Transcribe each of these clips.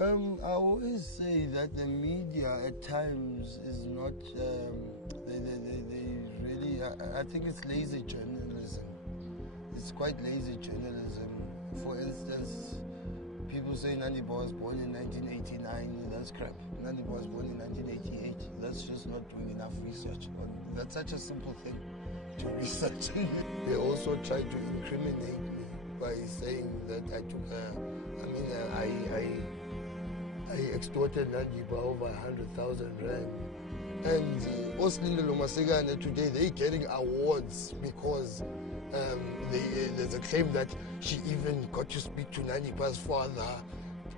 I always say that the media at times is not, they really, I think it's lazy journalism. It's quite lazy journalism. For instance, people say Nandipha was born in 1989, that's crap. Nandipha was born in 1988, that's just not doing enough research. That's such a simple thing to research. They also try to incriminate me by saying that I took I extorted Nandipha over 100,000 rand. And Oslindelo Masigane today, they're getting awards because there's a claim that she even got to speak to Nandipha's father,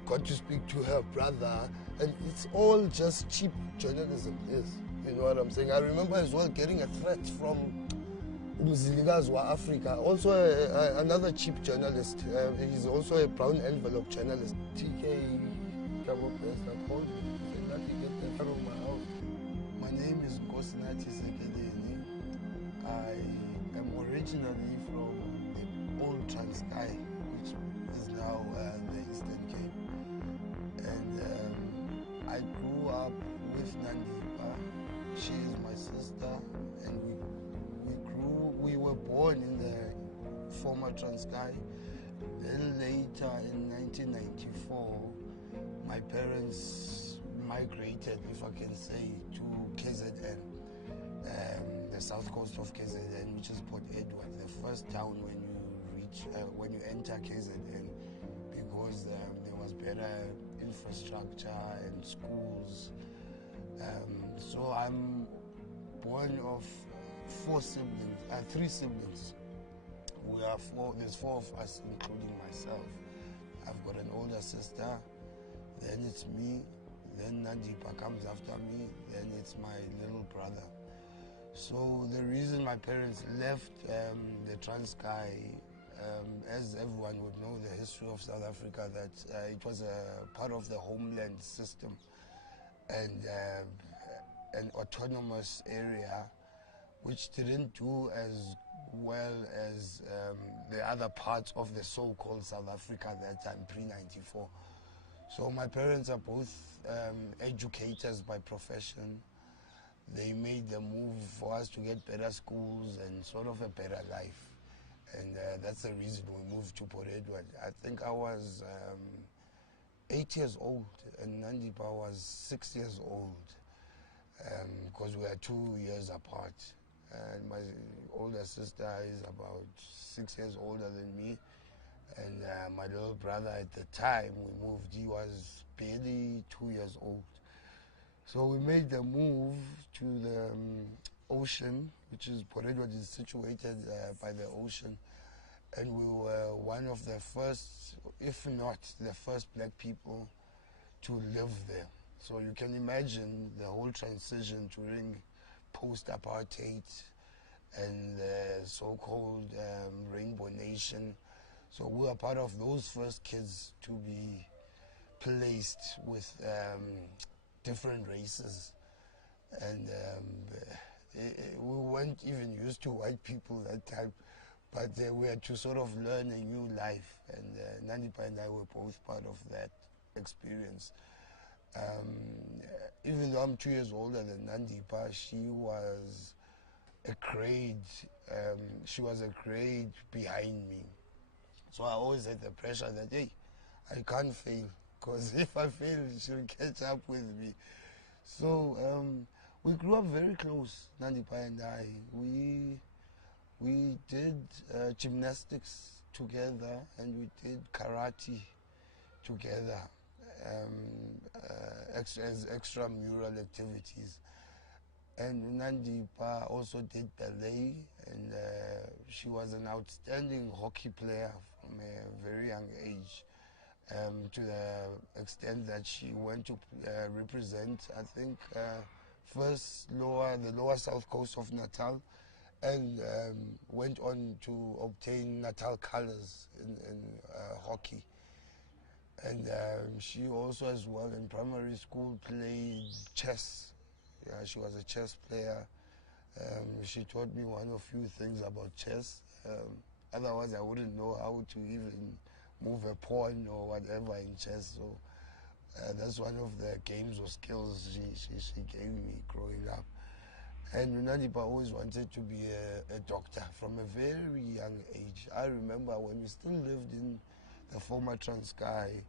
got to speak to her brother, and it's all just cheap journalism, yes. You know what I'm saying? I remember as well getting a threat from Umzilikazi Africa, also another cheap journalist. He's also a brown envelope journalist. TK Thabo Bester called me, said, "Nothing, get the hell out of my house." My name is Sekeleni. I am originally from the old Transkei, which is now the Eastern Cape. And I grew up with Nandipha. She is my sister, and we were born in the former Transkei. Then later in 1994, my parents migrated, if I can say, to KZN, the south coast of KZN, which is Port Edward, the first town when you enter KZN, because there was better infrastructure and schools. So I'm born of three siblings. There's four of us, including myself. I've got an older sister, then it's me, then Nandipha comes after me, then it's my little brother. So the reason my parents left the Transkei, as everyone would know, the history of South Africa, that it was a part of the homeland system and an autonomous area which didn't do as well as the other parts of the so-called South Africa at that time, pre-94. So my parents are both educators by profession. They made the move for us to get better schools and sort of a better life. And that's the reason we moved to Port Edward. I think I was 8 years old and Nandipha was 6 years old, because we are 2 years apart. And my older sister is about 6 years older than me. And my little brother at the time we moved, he was barely 2 years old. So we made the move to the ocean, which is Port Edward is situated by the ocean. And we were one of the first, if not the first black people to live there. So you can imagine the whole transition during post-apartheid and the so-called Rainbow Nation. So we were part of those first kids to be placed with different races. And we weren't even used to white people that time, but we had to sort of learn a new life. And Nandipha and I were both part of that experience. Even though I'm 2 years older than Nandipha, she was a grade behind me. So I always had the pressure that, hey, I can't fail, because if I fail, she'll catch up with me. So we grew up very close, Nandipha and I. We did gymnastics together, and we did karate together, as extramural activities. And Nandipha also did ballet, and she was an outstanding hockey player from a very young age, to the extent that she went to represent, I think, first the lower south coast of Natal, and went on to obtain Natal colors in hockey. And she also, as well, in primary school, played chess. Yeah, she was a chess player. She taught me one or few things about chess. Otherwise, I wouldn't know how to even move a pawn or whatever in chess. So That's one of the games or skills she gave me growing up. And Nandipha always wanted to be a doctor from a very young age. I remember when we still lived in the former Transkei,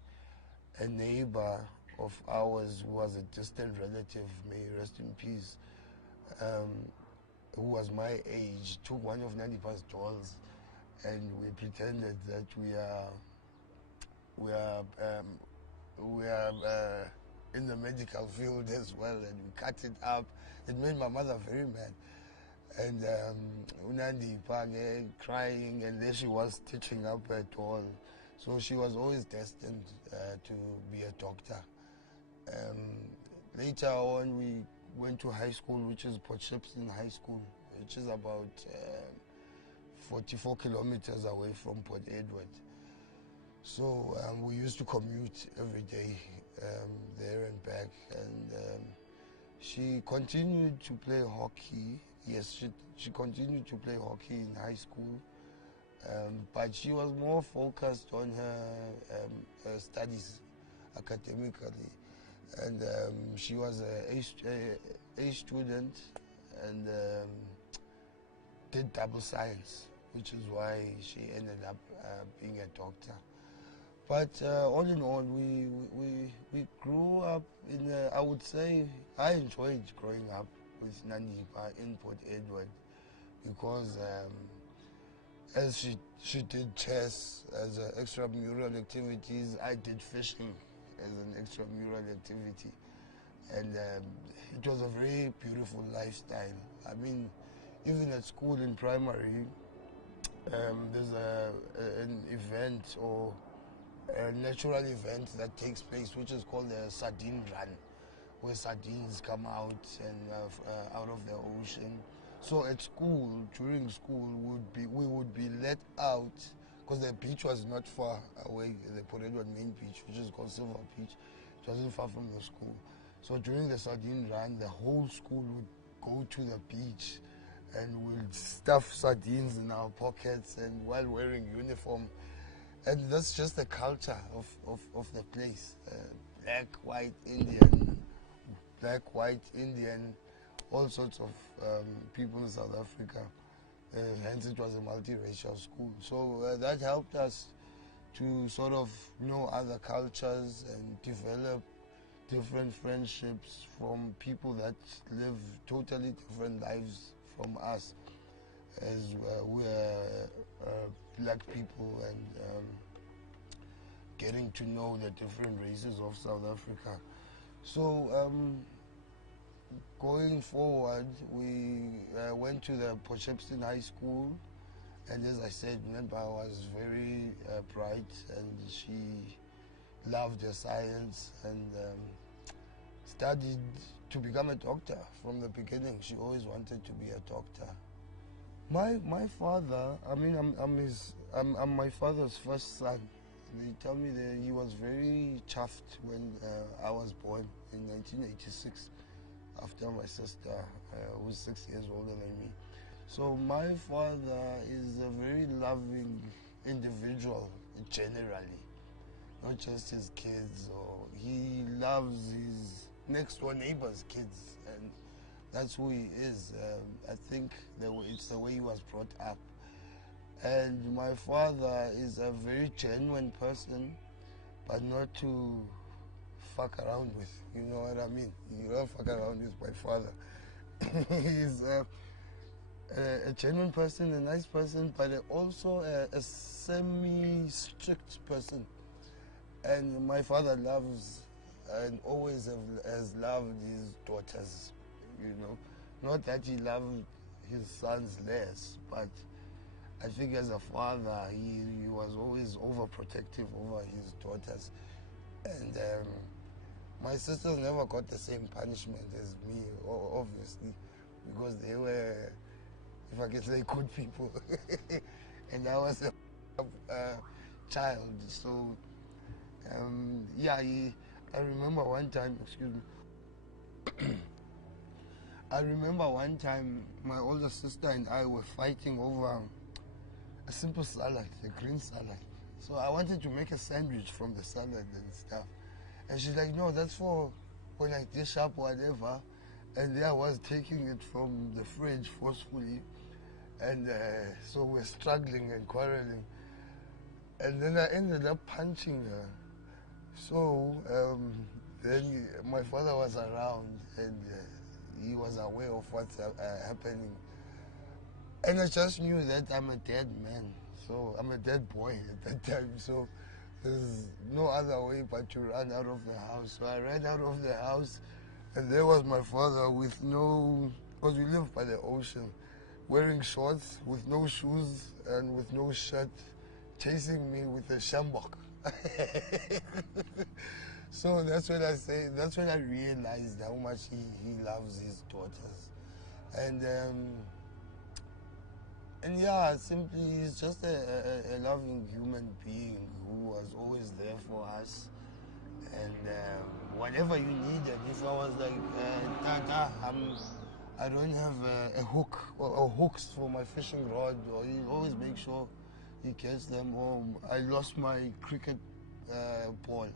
a neighbor of ours who was a distant relative, may he rest in peace, who was my age, took one of Nandipha's dolls, and we pretended that we are in the medical field as well, and we cut it up. It made my mother very mad. And Nandipha crying, and there she was stitching up her doll. So she was always destined to be a doctor. Later on, we went to high school, which is Port Shepstone High School, which is about 44 kilometers away from Port Edward. So we used to commute every day there and back. And she continued to play hockey. Yes, she continued to play hockey in high school. But she was more focused on her studies academically. And she was a student and did double science, which is why she ended up being a doctor. But all in all, we grew up in, I would say, I enjoyed growing up with Nandipha in Port Edward because as she did chess as extramural activities, I did fishing as an extramural activity. And it was a very beautiful lifestyle. I mean, even at school in primary, there's an event or a natural event that takes place, which is called the sardine run, where sardines come out and out of the ocean. So at school, during school, we would be let out because the beach was not far away, the Port Edward main beach, which is called Silver Beach. It wasn't far from the school. So during the sardine run, the whole school would go to the beach and we'd stuff sardines in our pockets and while wearing uniform. And that's just the culture of the place. Black, white, Indian, all sorts of people in South Africa. Hence it was a multiracial school. So that helped us to sort of know other cultures and develop different friendships from people that live totally different lives from us, as we're black people, and getting to know the different races of South Africa. So going forward, we went to the Port Shepstone High School, and as I said, Nandipha was very bright, and she loved her science and studied to become a doctor from the beginning. She always wanted to be a doctor. My father, I mean, I'm my father's first son. They tell me that he was very chuffed when I was born in 1986, after my sister, who was 6 years older than me. So my father is a very loving individual, generally, not just his kids. Or he loves his next door neighbor's kids, and that's who he is. I think it's the way he was brought up. And my father is a very genuine person, but not to fuck around with. You know what I mean? You don't fuck around with my father. He's a genuine person, a nice person, but also a semi-strict person. And my father loves and always has loved his daughters, you know. Not that he loved his sons less, but I think as a father, he was always overprotective over his daughters. And my sisters never got the same punishment as me, obviously, because they were, if I can say, good people. And I was a child. So, yeah, I remember one time, excuse me, I remember one time my older sister and I were fighting over a simple salad, a green salad. So I wanted to make a sandwich from the salad and stuff. And she's like, no, that's for when I dish up whatever. And there I was taking it from the fridge forcefully. And so we're struggling and quarreling. And then I ended up punching her. So then my father was around and he was aware of what's happening. And I just knew that I'm a dead man. So I'm a dead boy at that time. So there's no other way but to run out of the house. So I ran out of the house and there was my father with no, because we live by the ocean, wearing shorts with no shoes and with no shirt, chasing me with a shambok. So that's when I realized how much he loves his daughters. And yeah, simply he's just a loving human being who was always there for us. And whatever you needed, if I was like, Tata, I don't have a hook or hooks for my fishing rod, or he'll always make sure he gets them home. I lost my cricket ball.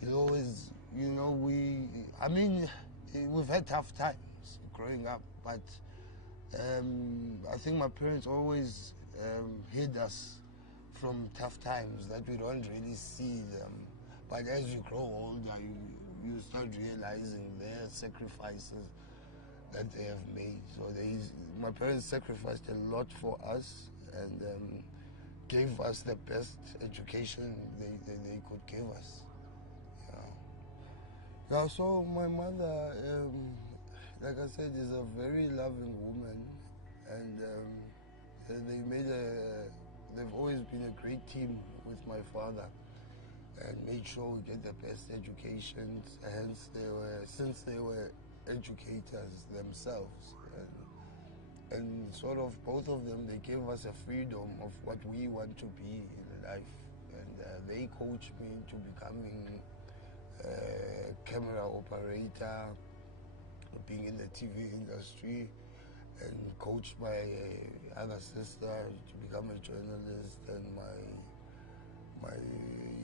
He'll always, we've had tough times growing up, but I think my parents always hid us from tough times that we don't really see them. But as you grow older, you start realizing their sacrifices that they have made. So my parents sacrificed a lot for us and gave us the best education they could give us. Yeah, so my mother, like I said, is a very loving woman, and they've always been a great team with my father and made sure we get the best education. Hence, since they were educators themselves, and sort of both of them, they gave us a freedom of what we want to be in life, and they coached me into becoming a camera operator, being in the TV industry, and coached my other sister to become a journalist, and my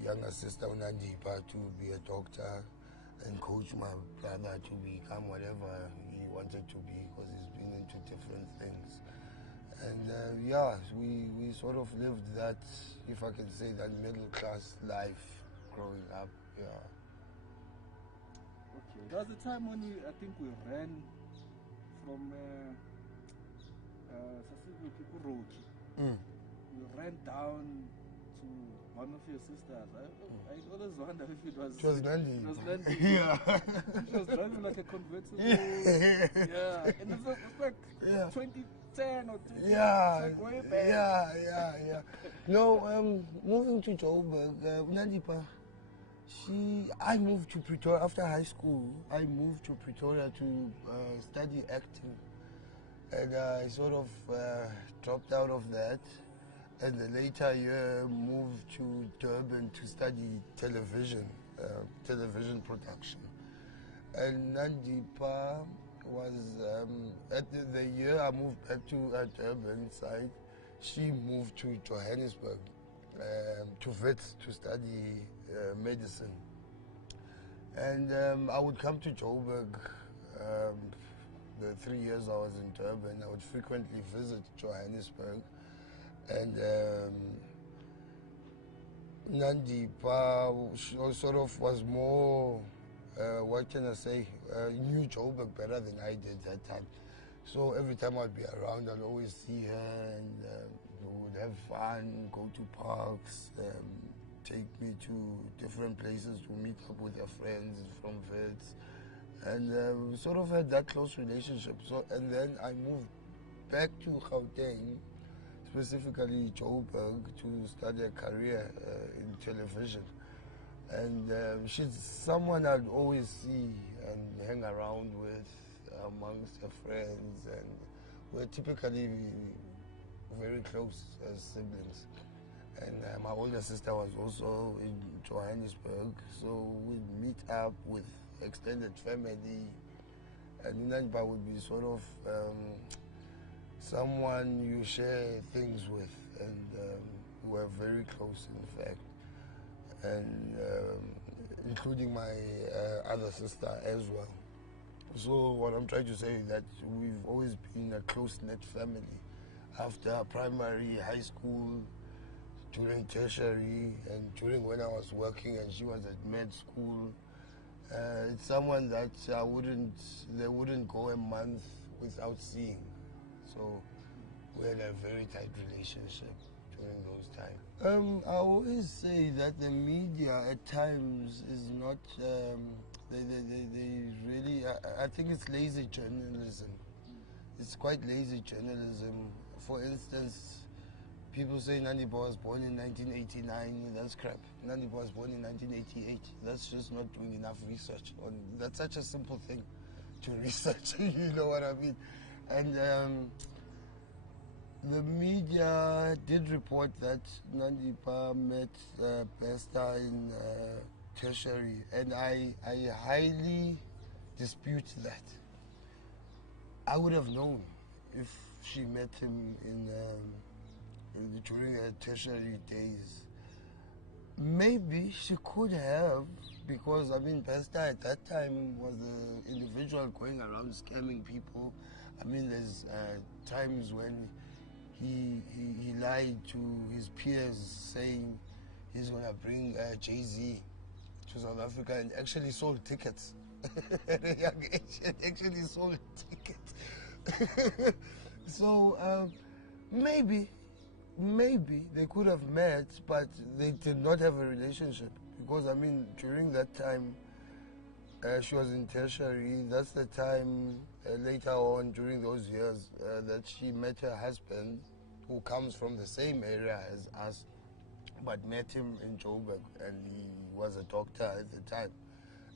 younger sister Nandipha to be a doctor, and coach my brother to become whatever he wanted to be, because he's been into different things. And we sort of lived that, if I can say, that middle class life growing up. Yeah. Okay. There was a time when I think we ran from people road. We ran down to one of your sisters. I always wonder if it was Nandipha. It was Nandipha. Yeah. She was driving like a convertible. Yeah. And it was like 2010 or 2010. Yeah. Like way back. Yeah. No, moving to Joburg, Nandipha, I moved to Pretoria after high school. I moved to Pretoria to study acting. And I sort of dropped out of that. And the later year moved to Durban to study television production. And Nandipha was, at the year I moved back to Durban side, she moved to Johannesburg, to Wits to study medicine. And I would come to Joburg. The 3 years I was in Durban, I would frequently visit Johannesburg. And Nandipha sort of was more, what can I say, knew Joburg better than I did that time. So every time I'd be around, I'd always see her, and we would have fun, go to parks, take me to different places to meet up with her friends from Wits. And we sort of had that close relationship. So, and then I moved back to Gauteng, specifically Joburg, to study a career in television. And she's someone I'd always see and hang around with amongst her friends, and we're typically very close as siblings. And my older sister was also in Johannesburg, so we'd meet up with extended family, and Nandipha would be sort of someone you share things with, and we're very close, in fact. And including my other sister as well. So what I'm trying to say is that we've always been a close-knit family. After primary, high school, during tertiary, and during when I was working and she was at med school, it's someone that they wouldn't go a month without seeing. So we had a very tight relationship during those times. I always say that the media at times is not, they really, I think it's lazy journalism. It's quite lazy journalism. For instance, people say Nandipha was born in 1989, that's crap. Nandipha was born in 1988. That's just not doing enough research on, that's such a simple thing to research, you know what I mean? And the media did report that Nandipha met Bester in tertiary, and I highly dispute that. I would have known if she met him during her tertiary days. Maybe she could have, because I mean, Bester at that time was an individual going around scamming people. I mean, there's times when he lied to his peers, saying he's gonna bring Jay-Z to South Africa, and actually sold tickets. At a young age, actually sold tickets. So maybe they could have met, but they did not have a relationship, because I mean, during that time she was in tertiary. That's the time later on during those years that she met her husband, who comes from the same area as us, but met him in Joburg, and he was a doctor at the time.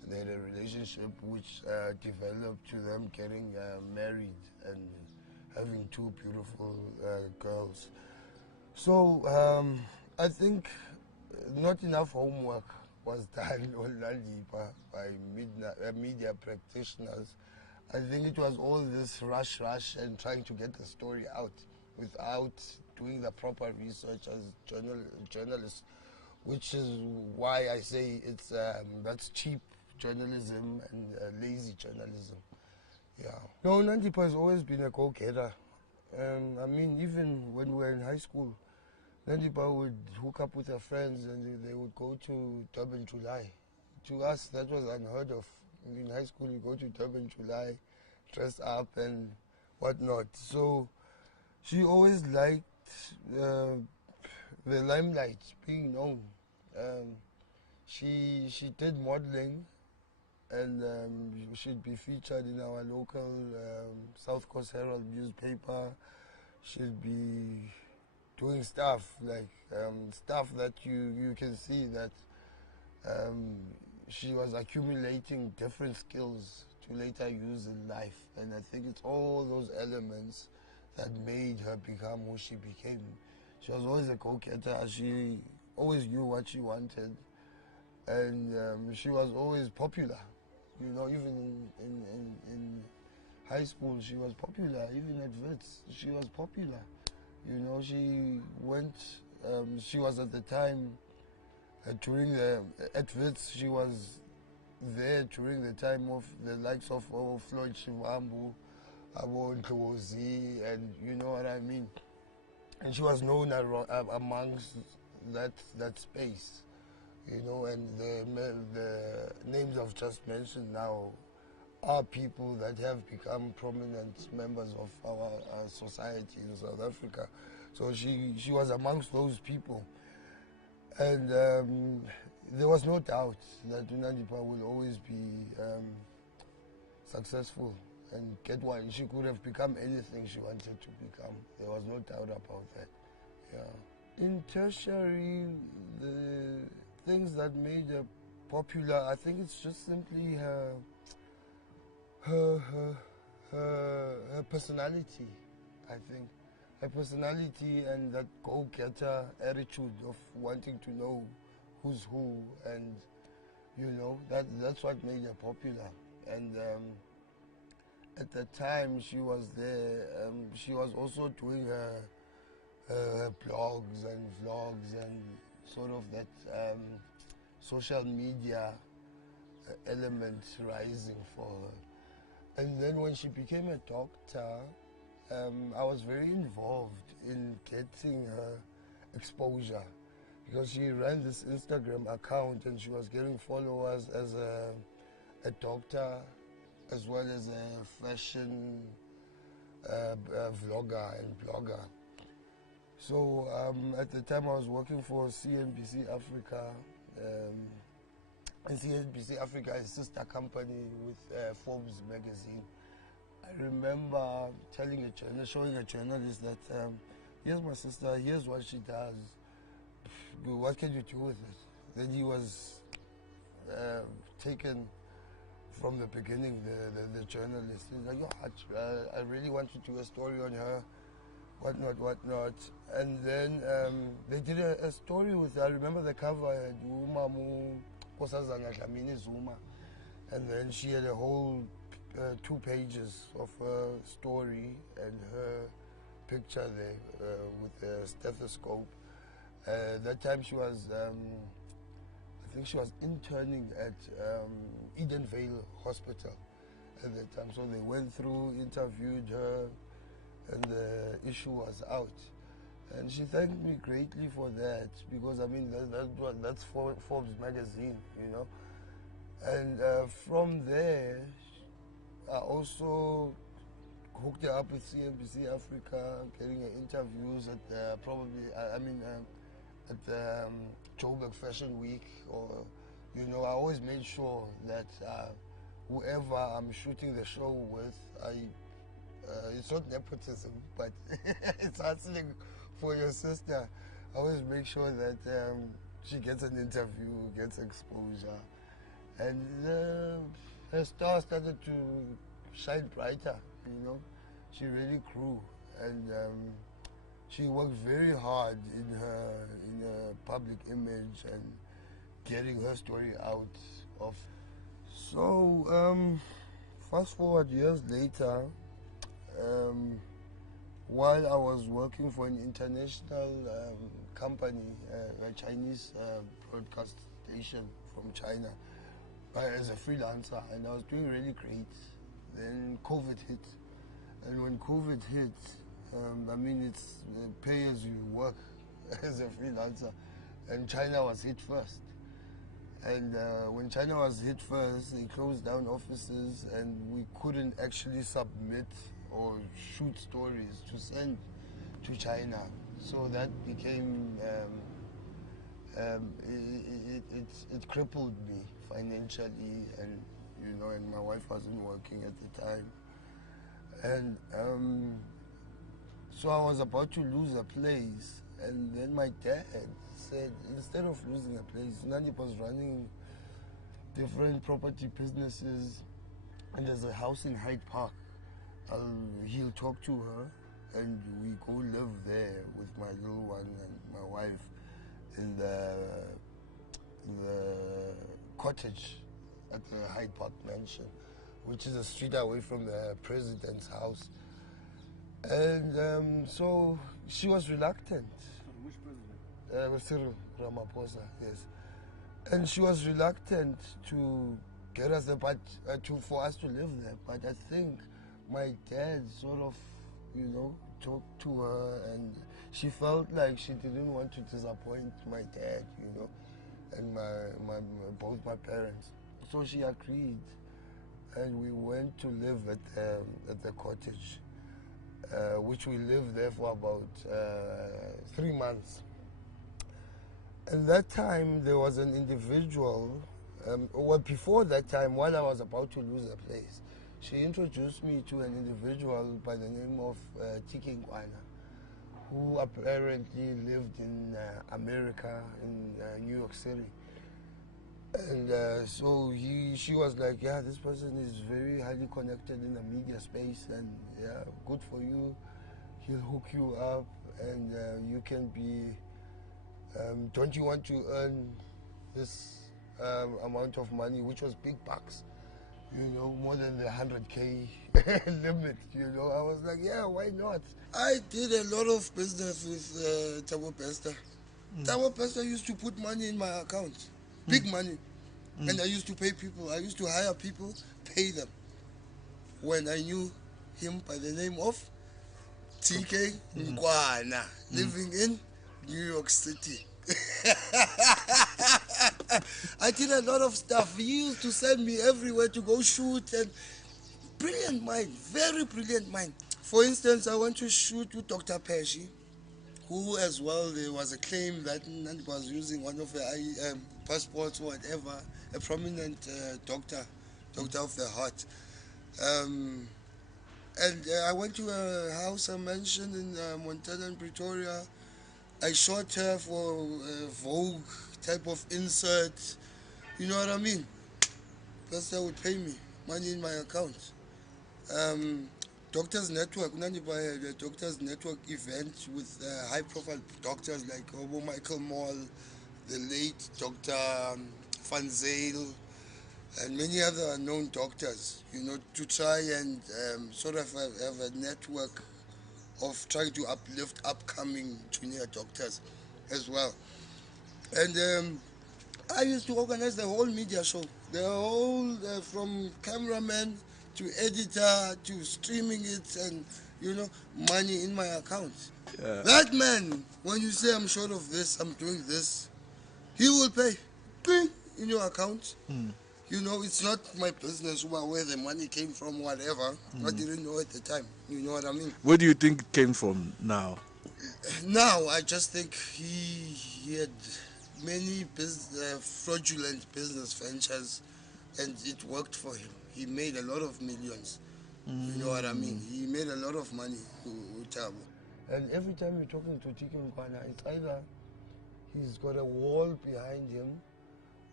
They had a relationship which developed to them getting married and having two beautiful girls. So I think not enough homework was done on Nandipha by media practitioners. I think it was all this rush and trying to get the story out without doing the proper research as journalists, which is why I say it's that's cheap journalism and lazy journalism. Yeah. No, Nandipha has always been a go-getter. I mean, even when we were in high school, Nandipha would hook up with her friends and they would go to Durban July. To us, that was unheard of. In high school, you go to Durban July, dress up and whatnot. So she always liked the limelight, being known. She did modeling, and she'd be featured in our local South Coast Herald newspaper. She'd be doing stuff like stuff that you can see that she was accumulating different skills to later use in life. And I think it's all those elements that made her become who she became. She was always a go-getter. She always knew what she wanted, and she was always popular. You know, even in high school, she was popular. Even at Wits, she was popular. You know, she went. She was at the time during at Wits. She was there during the time of the likes of Floyd Shivambu, Abo Ndlozi, and you know what I mean. And she was known amongst that space, you know. And the names I've just mentioned now are people that have become prominent members of our society in South Africa. So she was amongst those people, and there was no doubt that Nandipha will always be successful and get one. She could have become anything she wanted to become. There was no doubt about that. Yeah. In tertiary, the things that made her popular, I think it's just simply her personality. I think her personality and that go-getter attitude of wanting to know who's who, and you know, that's what made her popular. And at the time she was there, she was also doing her blogs and vlogs and sort of that social media element rising for her. And then when she became a doctor, I was very involved in getting her exposure, because she ran this Instagram account and she was getting followers as a doctor as well as a fashion vlogger and blogger. So at the time I was working for CNBC Africa, and CNBC Africa is a sister company with Forbes magazine. I remember showing a journalist that here's my sister, here's what she does, what can you do with it? Then he was taken from the beginning, the journalist. He's like, I really want to do a story on her, whatnot. And then they did a story with her. I remember the cover had Umamu Kosazana Dlamini Zuma. And then she had a whole 2 pages of her story and her picture there with a stethoscope. That time she was, I think she was interning at Edenvale Hospital at that time. So they went through, interviewed her, and the issue was out. And she thanked me greatly for that, because I mean that's Forbes magazine, you know. And from there, I also hooked her up with CNBC Africa, getting her interviews at the, at the Joburg Fashion Week, or, you know, I always made sure that whoever I'm shooting the show with, it's not nepotism, but it's hustling for your sister. I always make sure that she gets an interview, gets exposure, and her star started to shine brighter, you know. She really grew, and she worked very hard in her public image and getting her story out of. So fast forward years later, while I was working for an international company, a Chinese broadcast station from China, as a freelancer, and I was doing really great. Then COVID hit, and when COVID hit, it's pay as you work as a freelancer, and China was hit first. And when China was hit first, they closed down offices, and we couldn't actually submit or shoot stories to send to China. So that became, it crippled me financially, and, you know, and my wife wasn't working at the time. And so I was about to lose a place, and then my dad said, instead of losing a place, Nandipha was running different property businesses, and there's a house in Hyde Park. He'll talk to her, and we go live there with my little one and my wife in the cottage at the Hyde Park mansion, which is a street away from the president's house. And so she was reluctant. Which president? Cyril Ramaphosa, yes. And she was reluctant to get us there, but for us to live there. But I think my dad sort of, you know, talked to her, and she felt like she didn't want to disappoint my dad, you know, and both my parents. So she agreed, and we went to live at the cottage, which we lived there for about 3 months. And that time there was an individual, well, before that time, while I was about to lose a place, she introduced me to an individual by the name of Tiki Nkwana, who apparently lived in America, in New York City. And so she was like, yeah, this person is very highly connected in the media space, and yeah, good for you. He'll hook you up, and you can be, don't you want to earn this amount of money, which was big bucks, you know, more than the 100K limit, you know. I was like, yeah, why not? I did a lot of business with Thabo Bester. Thabo Bester used to put money in my account, big money. And I used to pay people. I used to hire people, pay them. When I knew him by the name of TK Nkwana, living in New York City. I did a lot of stuff. He used to send me everywhere to go shoot, and brilliant mind, very brilliant mind. For instance, I went to shoot with Dr. Pesci, who as well, there was a claim that Nandipha was using one of the passports or whatever, a prominent doctor of the heart. And I went to a house, a mansion in Montana and Pretoria. I shot her for Vogue type of insert. You know what I mean? Bester would pay me money in my account. Doctors Network, Nandipha had a Doctors Network event with high-profile doctors like Michael Moll, the late Dr. Van Zyl, and many other known doctors, you know, to try and sort of have a network of trying to uplift upcoming junior doctors as well. And I used to organize the whole media show, the whole, from cameraman to editor to streaming it, and, you know, money in my account. Yeah. That man, when you say I'm short of this, I'm doing this, he will pay. Ping, in your account. You know, it's not my business where the money came from, whatever. I didn't know at the time. You know what I mean? Where do you think it came from now? Now, I just think he had many fraudulent business ventures, and it worked for him. He made a lot of millions. You know what I mean? He made a lot of money, Thabo. And every time you're talking to Tiki Nkwana, it's either he's got a wall behind him,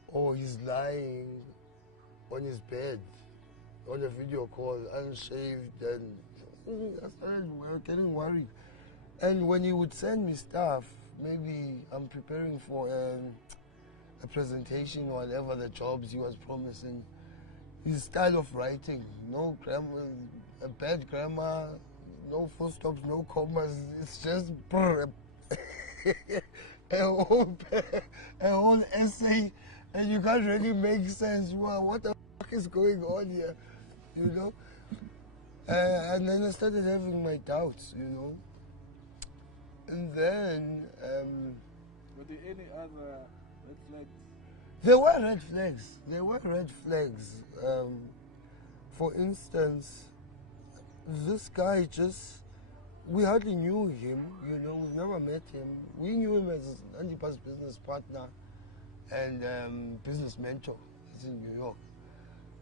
or he's lying on his bed on a video call, unshaved, and we're getting worried. And when he would send me stuff, maybe I'm preparing for a presentation or whatever, the jobs he was promising, his style of writing, no grammar, a bad grammar, no full stops, no commas, it's just a whole essay, and you can't really make sense. Wow, what the fuck is going on here, you know? And then I started having my doubts, you know. And then Were there any other red flags? there were red flags. There were red flags. For instance, this guy we hardly knew him, you know, we've never met him. We knew him as Nandipha's business partner and business mentor. He's in New York.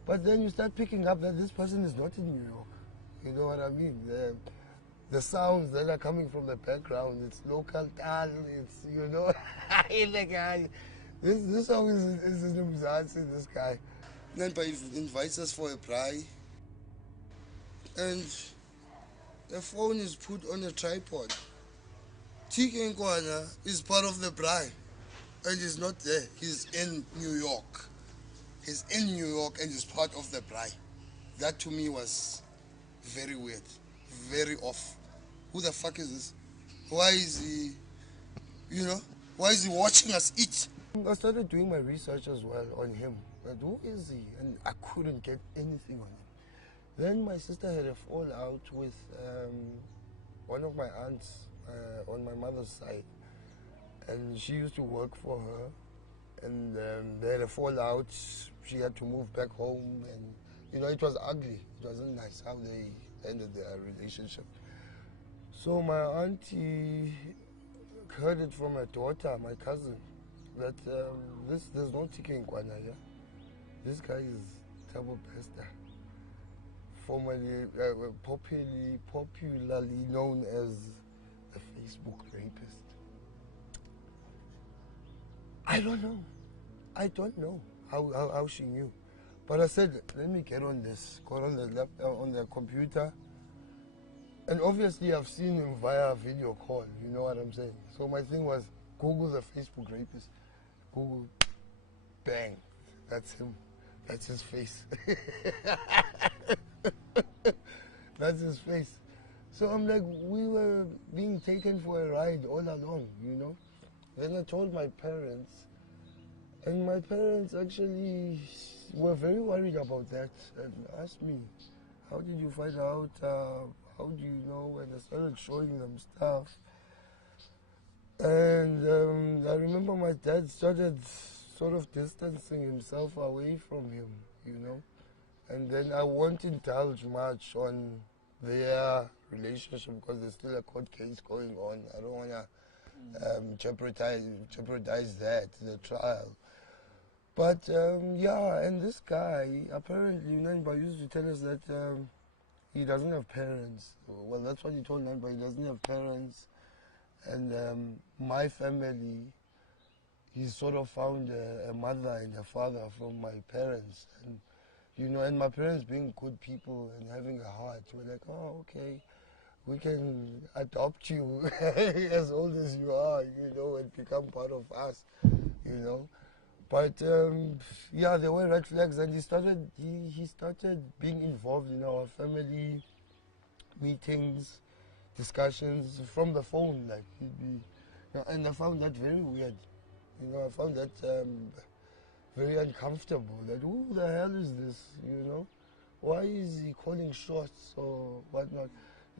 But then you start picking up that this person is not in New York. You know what I mean? The sounds that are coming from the background, it's local tal, it's, you know, this song is in Mzansi, this guy. Nandipha invites us for a braai, and the phone is put on a tripod. TK Nkwana is part of the braai, and he's not there. He's in New York. He's in New York and he's part of the braai. That to me was very weird, very off. Who the fuck is this? Why is he, you know, why is he watching us eat? I started doing my research as well on him. But who is he? And I couldn't get anything on him. Then my sister had a fallout with one of my aunts on my mother's side. And she used to work for her. And they had a fallout. She had to move back home. And, you know, it was ugly. It wasn't nice how they ended their relationship. So my auntie heard it from her daughter, my cousin, that there's no TK Nkwana here. This guy is Thabo Bester, formerly, popularly known as a Facebook rapist. I don't know how she knew. But I said, let me get on this, got on the computer. And obviously I've seen him via video call, you know what I'm saying? So my thing was, Google the Facebook rapist. Google, bang, that's him. That's his face. That's his face. So I'm like, we were being taken for a ride all along, you know? Then I told my parents, And my parents actually were very worried about that and asked me, how did you find out? How do you know? And I started showing them stuff. And I remember my dad started sort of distancing himself away from him, you know. And then I won't indulge much on their relationship because there's still a court case going on. I don't want to jeopardize that, the trial. But yeah, and this guy, apparently, Nandipha used to tell us that he doesn't have parents. Well, that's what he told Nandipha, he doesn't have parents. And my family, he sort of found a mother and a father from my parents. And, you know, and my parents being good people and having a heart, we're like, oh, okay, we can adopt you as old as you are, you know, and become part of us, you know. But yeah, there were red flags, and he started being involved in our family meetings, discussions from the phone. Like he'd be, you know, and I found that very weird. You know, I found that very uncomfortable. That who the hell is this? You know, why is he calling shots or whatnot?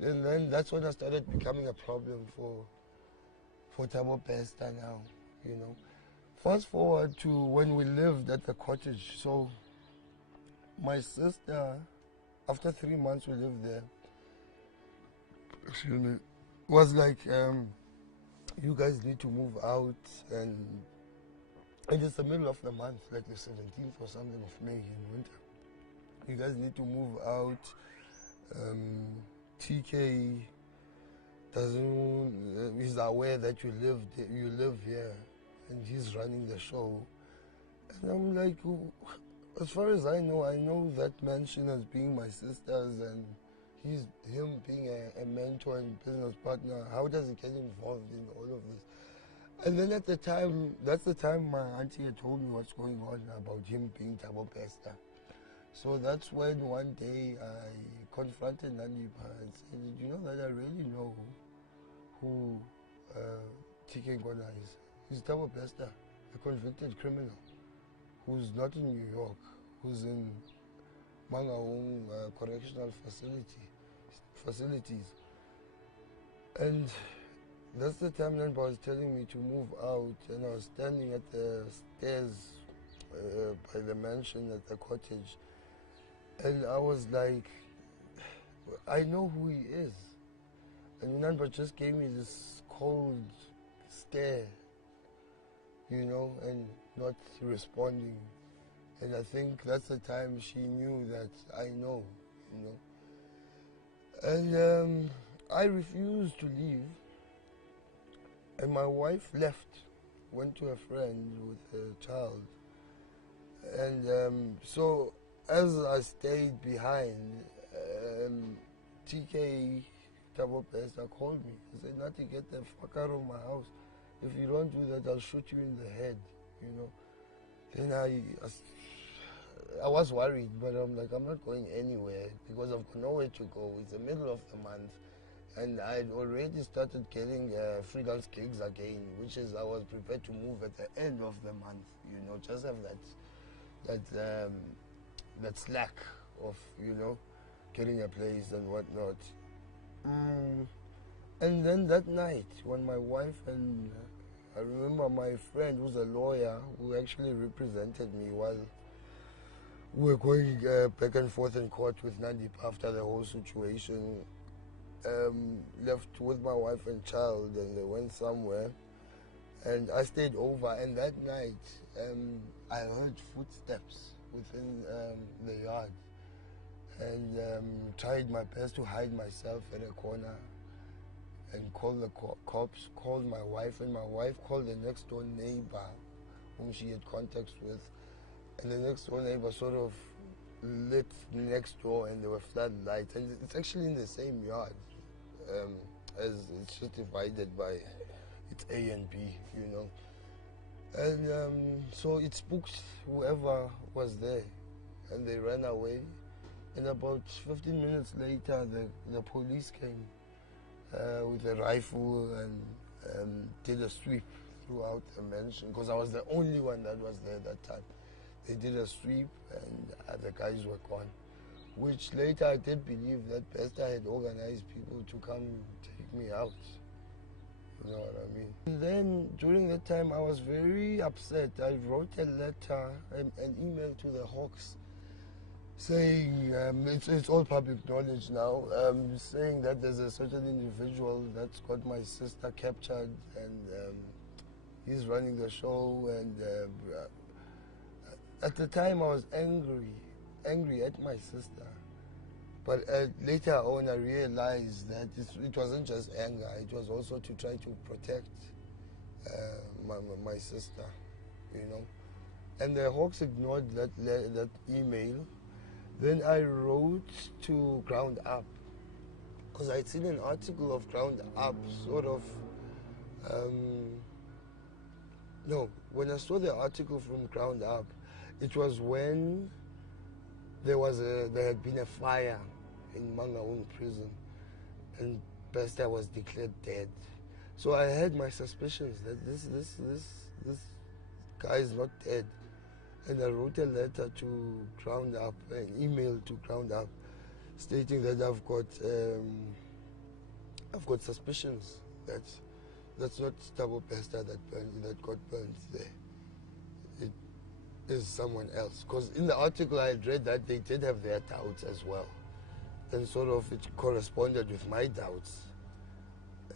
And then that's when I started becoming a problem for Thabo Bester now. You know. Fast forward to when we lived at the cottage. So my sister, after 3 months we lived there, excuse me, was like, you guys need to move out, and it's the middle of the month, like the 17th or something of May in winter. You guys need to move out. TK he's aware that you live here, and he's running the show. And I'm like, as far as I know that mansion as being my sister's, and him being a mentor and business partner. How does he get involved in all of this? And then at the time, that's the time my auntie had told me what's going on about him being Thabo Bester. So that's when one day I confronted Nandipha and said, "Did you know that I really know who TK Gona is? He's Thabo Bester, a convicted criminal who's not in New York, who's in Mangaung correctional facilities." And that's the time Nandipha was telling me to move out, and I was standing at the stairs by the mansion at the cottage, and I was like, I know who he is. And Nandipha just gave me this cold stare, you know, and not responding. And I think that's the time she knew that I know, you know. And I refused to leave. And my wife left, went to a friend with a child. And so as I stayed behind, TK Thabo Bester called me. He said, "Nati, get the fuck out of my house. If you don't do that, I'll shoot you in the head," you know. Then I was worried, but I'm like, I'm not going anywhere because I've got nowhere to go. It's the middle of the month. And I'd already started getting freelance gigs again, which is I was prepared to move at the end of the month, you know, just have that slack of, you know, getting a place and whatnot. And then that night, when my wife and I remember my friend who's a lawyer who actually represented me while we were going back and forth in court with Nandipha after the whole situation, left with my wife and child, and they went somewhere, and I stayed over. And that night I heard footsteps within the yard, and tried my best to hide myself in a corner and called the cops, called my wife, and my wife called the next door neighbor whom she had contacts with, and the next door neighbor sort of lit next door, and there were floodlights, and it's actually in the same yard, as it's just divided by it's A and B, you know. And so it spooked whoever was there, and they ran away. And about 15 minutes later, the police came with a rifle and did a sweep throughout the mansion because I was the only one that was there that time. They did a sweep and the guys were gone, which later I did believe that Bester had organized people to come take me out. You know what I mean? And then during that time I was very upset. I wrote a letter, an email to the Hawks saying, it's all public knowledge now, saying that there's a certain individual that's got my sister captured and he's running the show. And at the time I was angry at my sister. But later on I realized that it wasn't just anger, it was also to try to protect my sister, you know. And the Hawks ignored that email. Then I wrote to Ground Up, because I'd seen an article of Ground Up, sort of, no, when I saw the article from Ground Up, it was when there had been a fire in Mangaung prison, and Bester was declared dead. So I had my suspicions that this guy is not dead. And I wrote a letter to Ground Up, an email to Ground Up, stating that I've got suspicions that that's not Thabo Bester that got burned there. It is someone else. Because in the article I had read that they did have their doubts as well, and sort of it corresponded with my doubts.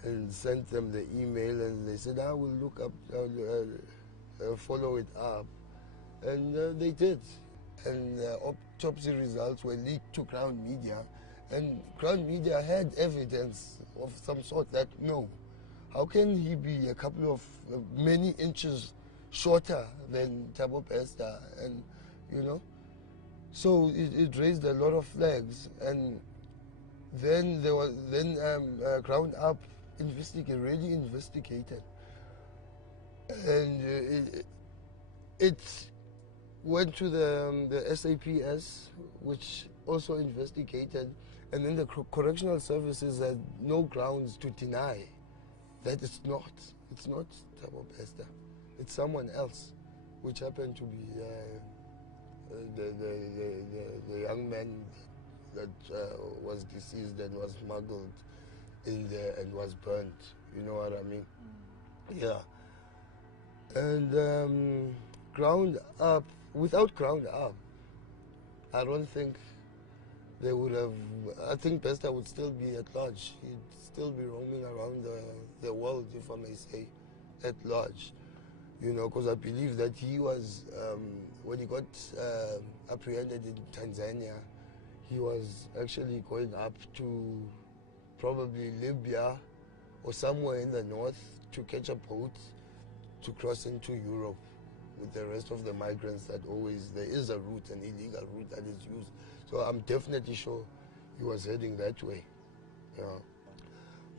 And sent them the email, and they said, I will look up, follow it up. And they did. And autopsy results were leaked to Crown Media. And Crown Media had evidence of some sort that, no, how can he be a couple of many inches shorter than Thabo Bester? And, you know, so it raised a lot of flags. And then Ground Up really investigated. And it went to the SAPS, which also investigated, and then the correctional services had no grounds to deny that it's not Thabo Bester, it's someone else, which happened to be the young man that was deceased and was smuggled in there and was burnt. You know what I mean? Yeah. And Ground Up, without Ground Up, I don't think they would have, I think Bester would still be at large. He'd still be roaming around the world, if I may say, at large. You know, because I believe that he was, when he got apprehended in Tanzania, he was actually going up to probably Libya or somewhere in the north to catch a boat to cross into Europe with the rest of the migrants that there is a route, an illegal route that is used. So I'm definitely sure he was heading that way. Yeah.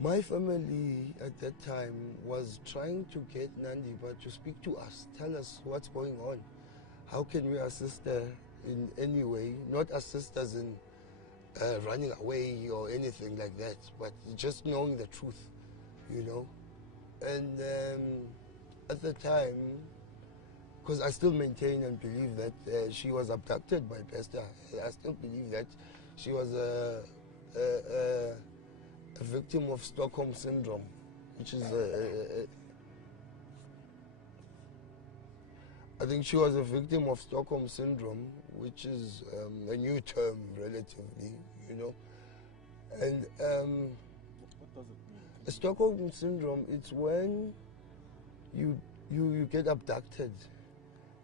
My family at that time was trying to get Nandipha to speak to us, tell us what's going on. How can we assist her in any way? Not assist us in running away or anything like that, but just knowing the truth, you know. And at the time, because I still maintain and believe that she was abducted by Bester. I still believe that she was a victim of Stockholm Syndrome, which is I think she was a victim of Stockholm Syndrome, which is a new term relatively, you know. And What does it mean? Stockholm Syndrome, it's when you get abducted,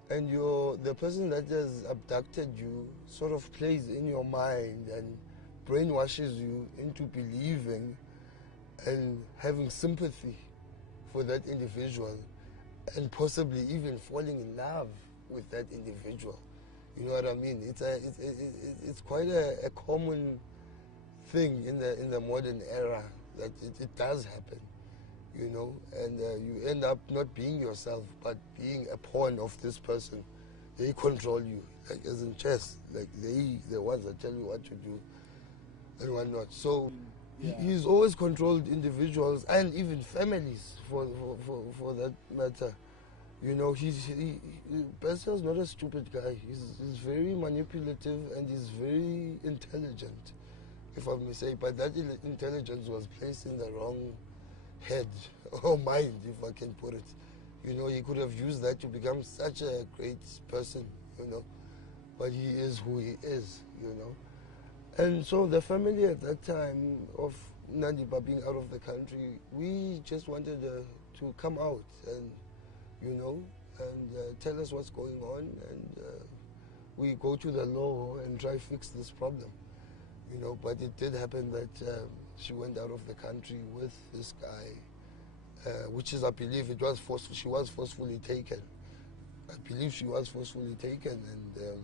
and the person that has abducted you sort of plays in your mind and brainwashes you into believing and having sympathy for that individual, and possibly even falling in love with that individual. You know what I mean? It's quite a common thing in the modern era that it does happen, you know, and you end up not being yourself, but being a pawn of this person. They control you, like as in chess, like the ones that tell you what to do and whatnot. So He's always controlled individuals and even families for that matter. You know, Bester's not a stupid guy. He's very manipulative and he's very intelligent, if I may say. But that intelligence was placed in the wrong head or mind, if I can put it. You know, he could have used that to become such a great person, you know. But he is who he is, you know. And so the family at that time of Nandipha being out of the country, we just wanted to come out and, you know, and tell us what's going on, and we go to the law and try to fix this problem, you know. But it did happen that she went out of the country with this guy, which is, I believe, she was forcefully taken. I believe she was forcefully taken, and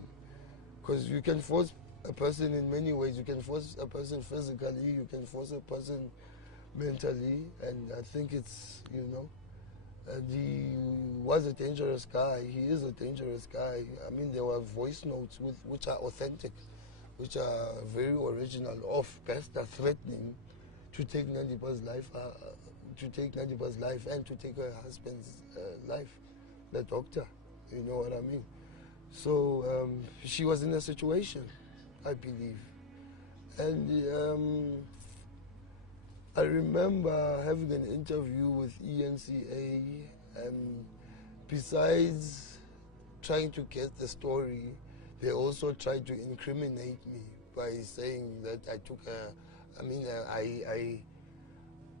because you can force a person in many ways. You can force a person physically, you can force a person mentally, and I think it's, you know, and he was a dangerous guy. He is a dangerous guy. I mean, there were voice notes which are authentic, which are very original, of Bester threatening to take Nandipha's life, and to take her husband's life, the doctor. You know what I mean? So she was in a situation, I believe. And I remember having an interview with ENCA, and besides trying to get the story, they also tried to incriminate me by saying that I took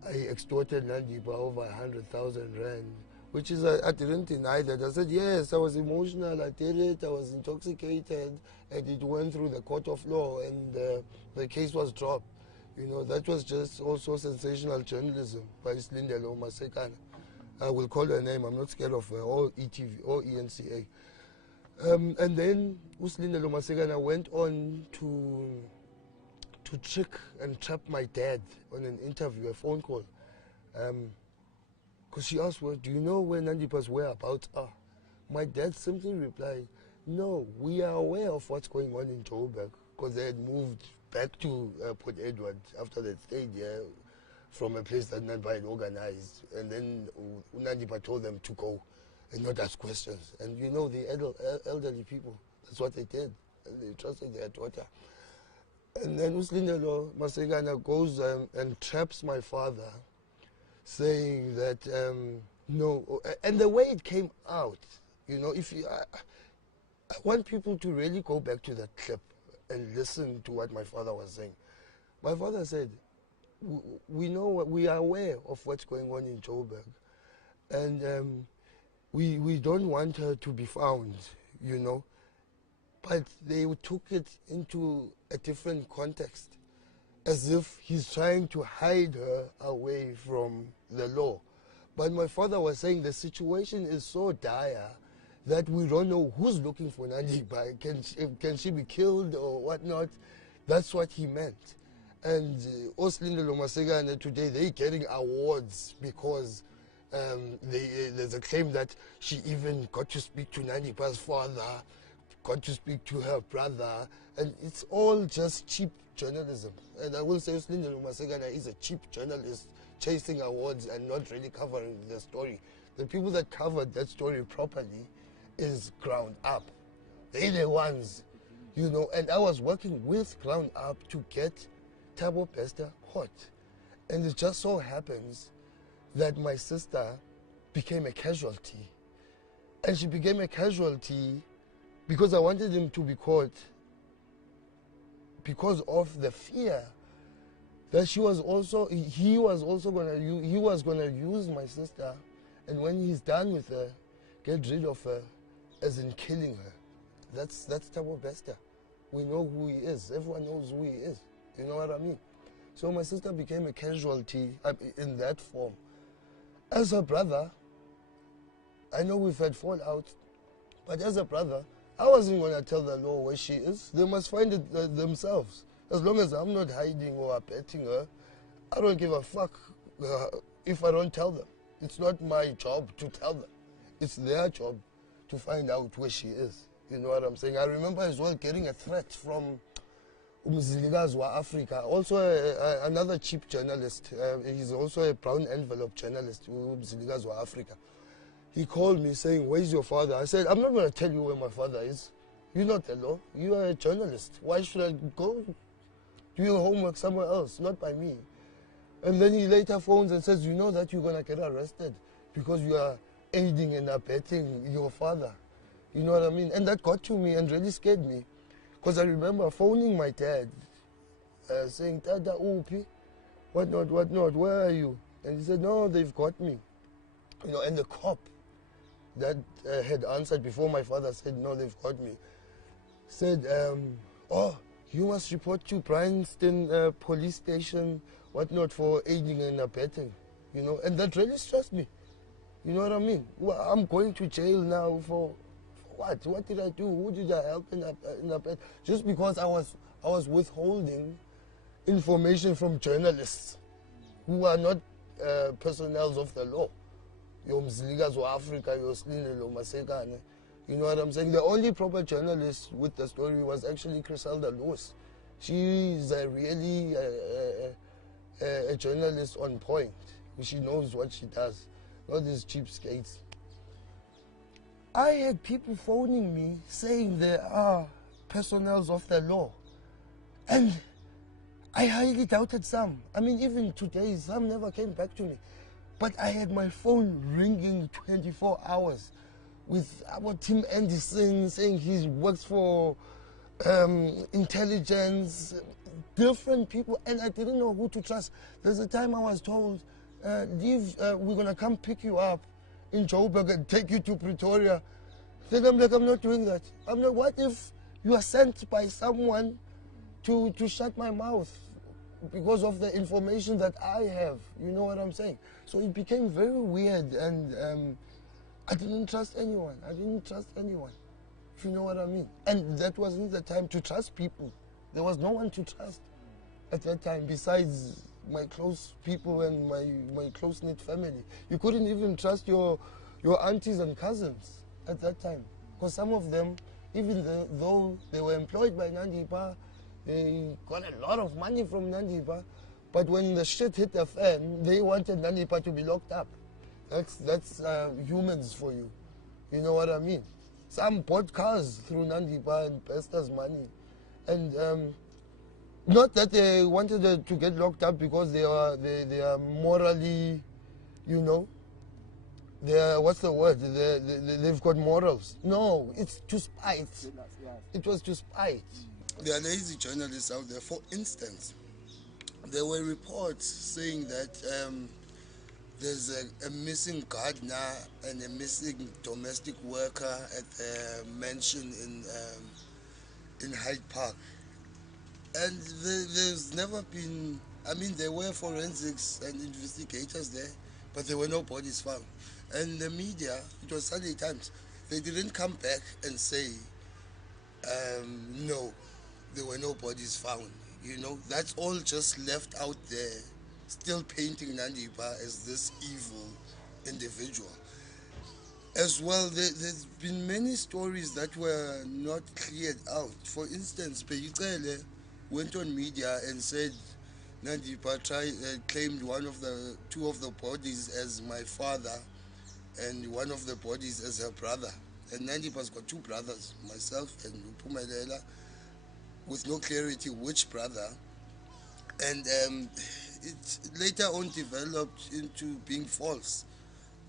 I extorted Nandipha over 100,000 rand, which is, I didn't deny that. I said, yes, I was emotional, I did it, I was intoxicated, and it went through the court of law, and the case was dropped. You know, that was just also sensational journalism by Slindelo Masekana. I will call her name, I'm not scared of her, or ETV, or ENCA. And then Slindelo Masekana went on to trick and trap my dad on an interview, a phone call. Because she asked, well, do you know where Nandipha's whereabouts are? My dad simply replied, no, we are aware of what's going on in Joburg, because they had moved back to Port Edward after they stayed here from a place that Nandipha had organized. And then Nandipha told them to go and not ask questions. And you know, the elderly people, that's what they did. And they trusted their daughter. And then Slindelo Masekana goes and traps my father, saying that, no, and the way it came out, you know, I want people to really go back to that clip and listen to what my father was saying. My father said, we know, we are aware of what's going on in Joburg, and we don't want her to be found, you know, but they took it into a different context, as if he's trying to hide her away from the law. But my father was saying the situation is so dire that we don't know who's looking for Nandipha. Can she be killed or whatnot? That's what he meant. And Oslindelo Masekana today, they're getting awards because there's a claim that she even got to speak to Nandipha's father, got to speak to her brother, and it's all just cheap journalism. And I will say Slindelo Masekana is a cheap journalist chasing awards and not really covering the story. The people that covered that story properly is Ground Up. They're the ones, you know, and I was working with Ground Up to get Thabo Bester caught. And it just so happens that my sister became a casualty. And she became a casualty because I wanted him to be caught because of the fear that he was gonna use my sister, and when he's done with her, get rid of her, as in killing her. That's Thabo Bester. We know who he is. Everyone knows who he is. You know what I mean? So my sister became a casualty in that form. As a brother, I know we've had fallout, but as a brother, I wasn't going to tell the law where she is. They must find it themselves. As long as I'm not hiding or abetting her, I don't give a fuck if I don't tell them. It's not my job to tell them. It's their job to find out where she is. You know what I'm saying? I remember as well getting a threat from, Umzilikazi wa Africa, also another cheap journalist. He's also a brown envelope journalist, Umzilikazi wa Africa. He called me saying, "Where's your father?" I said, "I'm not going to tell you where my father is. You're not the law. You are a journalist. Why should I go do your homework somewhere else, not by me?" And then he later phones and says, "You know that you're going to get arrested because you are aiding and abetting your father." You know what I mean? And that got to me and really scared me. Because I remember phoning my dad, saying, "Tata, Upi, what not, where are you?" And he said, "No, they've got me." You know, and the cop that had answered before my father said, "No, they've got me," said, "Oh, you must report to Bryanston police station, whatnot, for aiding and abetting." You know, and that really stressed me. You know what I mean? Well, I'm going to jail now for what? What did I do? Who did I help in abet? Just because I was withholding information from journalists who are not personnel of the law. Your Mzilikazi wa Africa, your Slilelo Masekane. You know what I'm saying? The only proper journalist with the story was actually Griselda Lewis. She's really a journalist on point. She knows what she does, not these cheapskates. I had people phoning me saying they are personnel of the law. And I highly doubted some. I mean, even today, some never came back to me. But I had my phone ringing 24 hours with our Tim Anderson saying he works for intelligence, different people, and I didn't know who to trust. There's a time I was told, "Leave, we're going to come pick you up in Joburg and take you to Pretoria." Then I'm like, I'm not doing that. I'm like, what if you are sent by someone to shut my mouth because of the information that I have? You know what I'm saying? So it became very weird, and I didn't trust anyone. I didn't trust anyone, if you know what I mean. And that wasn't the time to trust people. There was no one to trust at that time besides my close people and my close-knit family. You couldn't even trust your aunties and cousins at that time, because some of them, even though they were employed by Nandipha, they got a lot of money from Nandipha, but when the shit hit the fan, they wanted Nandipha to be locked up. That's humans for you. You know what I mean? Some bought cars through Nandipha and Bester's money, and not that they wanted to get locked up because they are morally, you know, what's the word? They've got morals. No, it's to spite. It was to spite. There are lazy journalists out there. For instance, there were reports saying that there's a missing gardener and a missing domestic worker at a mansion in Hyde Park. And there's never been, I mean, there were forensics and investigators there, but there were no bodies found. And the media, it was Sunday Times, they didn't come back and say, no, there were no bodies found. You know, that's all just left out there, still painting Nandipha as this evil individual. As well, there's been many stories that were not cleared out. For instance, Peyicele went on media and said Nandipha claimed two of the bodies as my father and one of the bodies as her brother. And Nandipha's got two brothers, myself and Pumelela, with no clarity which brother. And it later on developed into being false.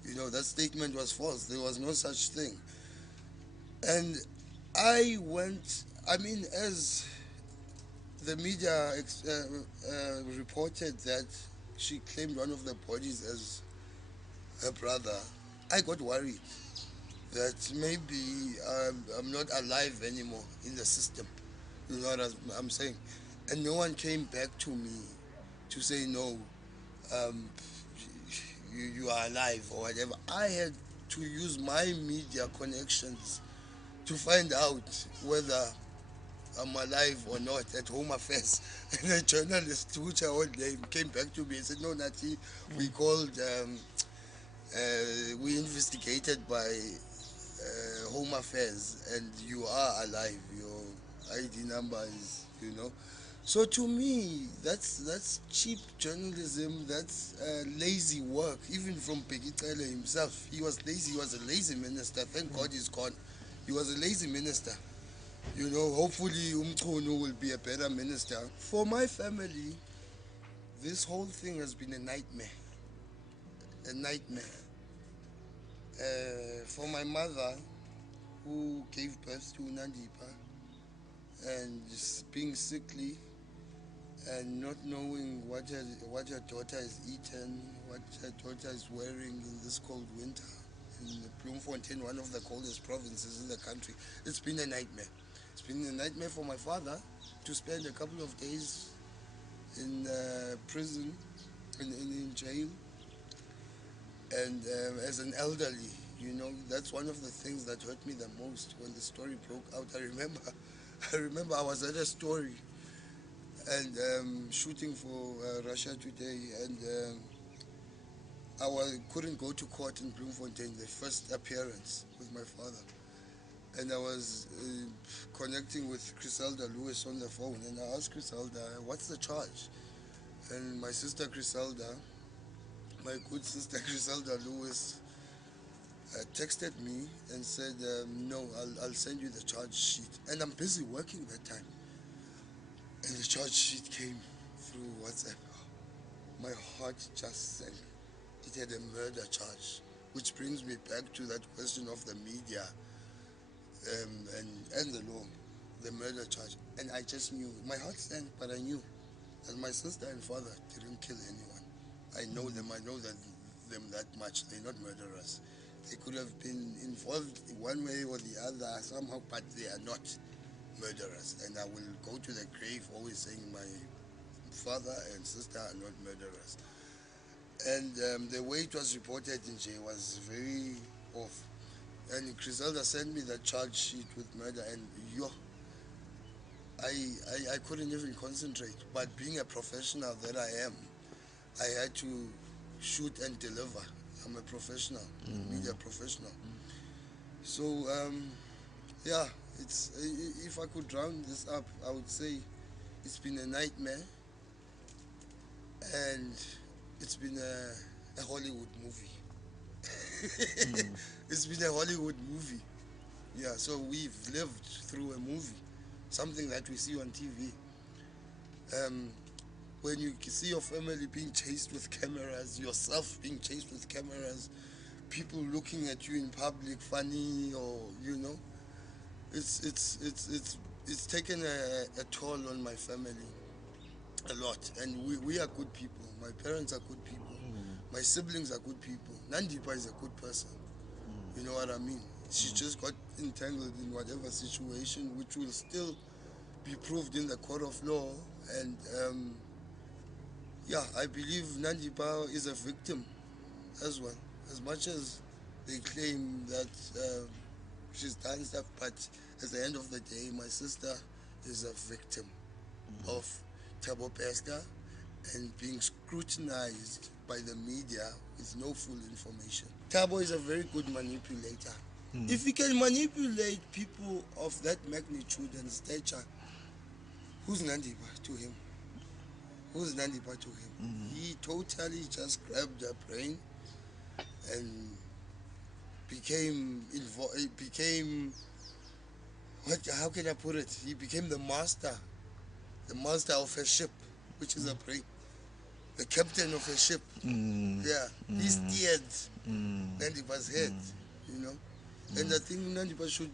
You know, that statement was false. There was no such thing. And I mean, as the media reported that she claimed one of the bodies as her brother, I got worried that maybe I'm not alive anymore in the system. You know what I'm saying? And no one came back to me to say, no, you are alive or whatever. I had to use my media connections to find out whether I'm alive or not at Home Affairs. And a journalist, which I won't name, came back to me and said, no, Nati, we called, we investigated by Home Affairs and you are alive. Your ID number is, you know. So to me, that's cheap journalism. That's lazy work. Even from Pekitele himself, he was lazy. He was a lazy minister. Thank God he's gone. He was a lazy minister. You know, hopefully Umchunu will be a better minister. For my family, this whole thing has been a nightmare. A nightmare. For my mother, who gave birth to Nandipha, and just being sickly, and not knowing what her daughter has eaten, what her daughter is wearing in this cold winter, in Bloemfontein, one of the coldest provinces in the country. It's been a nightmare. It's been a nightmare for my father to spend a couple of days in prison, in jail, and as an elderly, you know, that's one of the things that hurt me the most when the story broke out. I remember I was at a story and shooting for Russia Today, and couldn't go to court in Bloemfontein, the first appearance with my father. And I was connecting with Griselda Lewis on the phone, and I asked Griselda, what's the charge? And my sister Griselda, my good sister Griselda Lewis, texted me and said, no, I'll send you the charge sheet. And I'm busy working that time. And the charge sheet came through WhatsApp. My heart just sank. It had a murder charge, which brings me back to that question of the media and the law, the murder charge. And I just knew. My heart sank, but I knew that my sister and father didn't kill anyone. I know them. I know them that much. They're not murderers. They could have been involved in one way or the other somehow, but they are not murderers. And I will go to the grave always saying my father and sister are not murderers. And the way it was reported in jail was very off. And Griselda sent me the charge sheet with murder, and I couldn't even concentrate. But being a professional that I am, I had to shoot and deliver. I'm a professional, media professional. So yeah, it's, if I could round this up, I would say it's been a nightmare, and it's been a Hollywood movie. It's been a Hollywood movie. Yeah, so we've lived through a movie, something that we see on TV. When you see your family being chased with cameras, yourself being chased with cameras, people looking at you in public funny, or you know, it's taken a toll on my family a lot. And we are good people. My parents are good people. My siblings are good people. Nandipha is a good person. You know what I mean? She just got entangled in whatever situation, which will still be proved in the court of law. And yeah, I believe Nandipha is a victim as well. As much as they claim that she's done stuff, but at the end of the day, my sister is a victim of Thabo Bester and being scrutinized by the media with no full information. Thabo is a very good manipulator. If he can manipulate people of that magnitude and stature, who's Nandipha to him? Who's Nandipha to him? He totally just grabbed her brain and became what? How can I put it? He became the master of a ship, which is a brain. The captain of a ship. Yeah, he steered Nandipha's head, you know. And I think Nandipha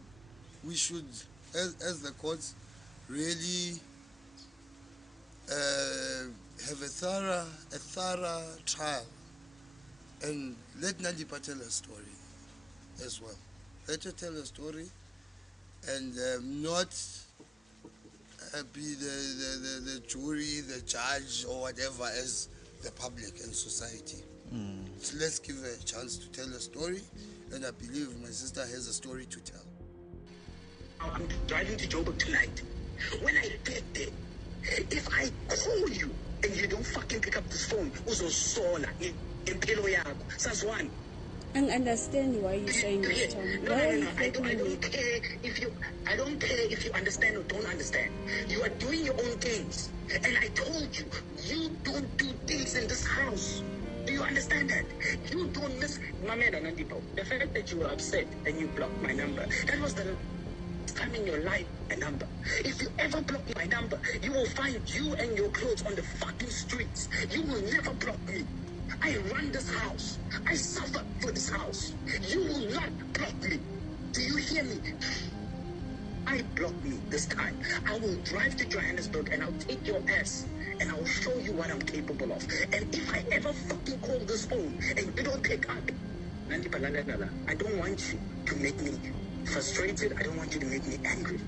we should, as the courts, really have a thorough trial, and let Nandipha tell a story as well. Let her tell a story, and not be the jury, the judge, or whatever as the public and society. So let's give her a chance to tell a story, and I believe my sister has a story to tell. I'm driving to Joburg tonight. When I get there, if I call you and you don't fucking pick up this phone, uzosola impilo yakho. Sazwana. I understand why you're saying this, Tom. No, I don't care if you understand or don't understand. You are doing your own things. And I told you, you don't do things in this house. Do you understand that? You don't miss... Mamela Nandipha, the fact that you were upset and you blocked my number, that was the time in your life, a number. If you ever block my number, you will find you and your clothes on the fucking streets. You will never block me. I run this house. I suffer for this house. You will not block me. Do you hear me? I block me this time. I will drive to Johannesburg and I'll take your ass and I'll show you what I'm capable of. And if I ever fucking call this phone and you don't pick up, Nandipha, I don't want you to make me frustrated. I don't want you to make me angry.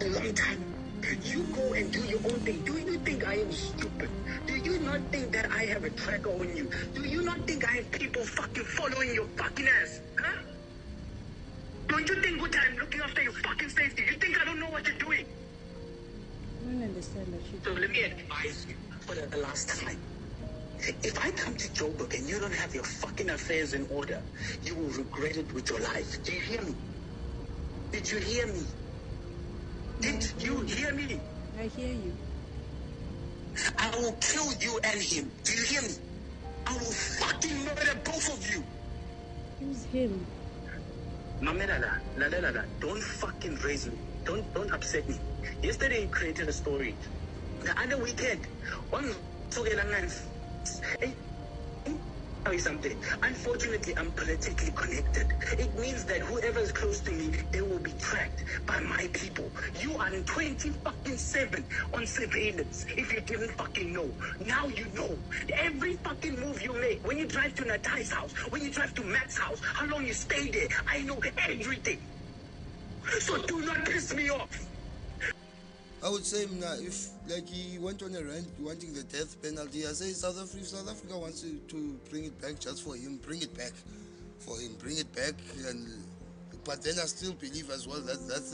A long time. You go and do your own thing. Do you think I am stupid? Do you not think that I have a tracker on you? Do you not think I have people fucking following your fucking ass? Huh? Don't you think good I'm looking after your fucking safety? You think I don't know what you're doing? I don't understand that you So let me advise you for the last time. If I come to Joburg and you don't have your fucking affairs in order, you will regret it with your life. Do you hear me? Did you hear me? Did you hear me? I hear you. I will kill you and him. Do you hear me? I will fucking murder both of you. Who's him? Mamela, don't fucking raise me. Don't upset me. Yesterday you created a story. The other weekend, one tell you something. Unfortunately, I'm politically connected. It means that whoever is close to me, they will be tracked by my people. You are 24/7 on surveillance. If you didn't fucking know, now you know. Every fucking move you make, when you drive to Natai's house, when you drive to Matt's house, how long you stay there, I know everything. So do not piss me off. I would say, if like he went on a rant wanting the death penalty, I say South Africa wants to bring it back just for him, bring it back for him, bring it back. But then I still believe as well that that's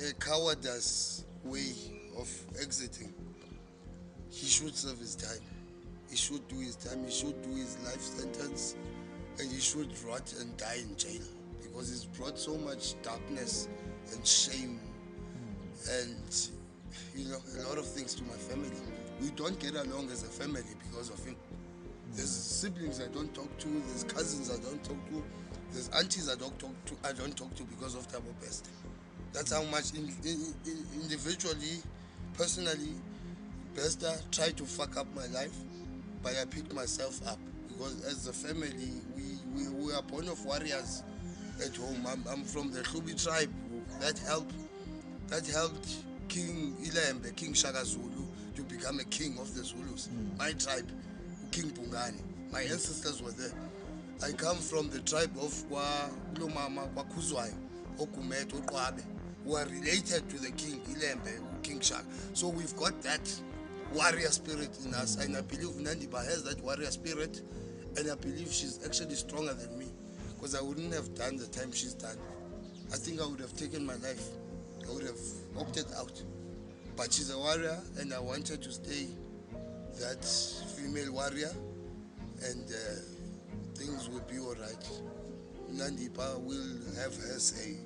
a cowardice way of exiting. He should serve his time. He should do his time. He should do his life sentence, and he should rot and die in jail because he's brought so much darkness and shame and a lot of things to my family. We don't get along as a family because of him. There's siblings I don't talk to, there's cousins I don't talk to, there's aunties I don't talk to because of Thabo Bester. That's how much individually, personally, Bester tried to fuck up my life, but I picked myself up because as a family we are born of warriors at home. I'm from the Hlubi tribe. That helped King Ilembe, King Shaka Zulu, to become a king of the Zulus. My tribe, King Pungani. My ancestors were there. I come from the tribe of Kulomama, Kwakuzwayo, Okumet, Okwabe, who are related to the King Ilembe, King Shaka. So we've got that warrior spirit in us, and I believe Nandipha has that warrior spirit, and I believe she's actually stronger than me, because I wouldn't have done the time she's done. I think I would have taken my life. I would have opted out. But she's a warrior, and I wanted to stay that female warrior, and things will be all right. Nandipha will have her say,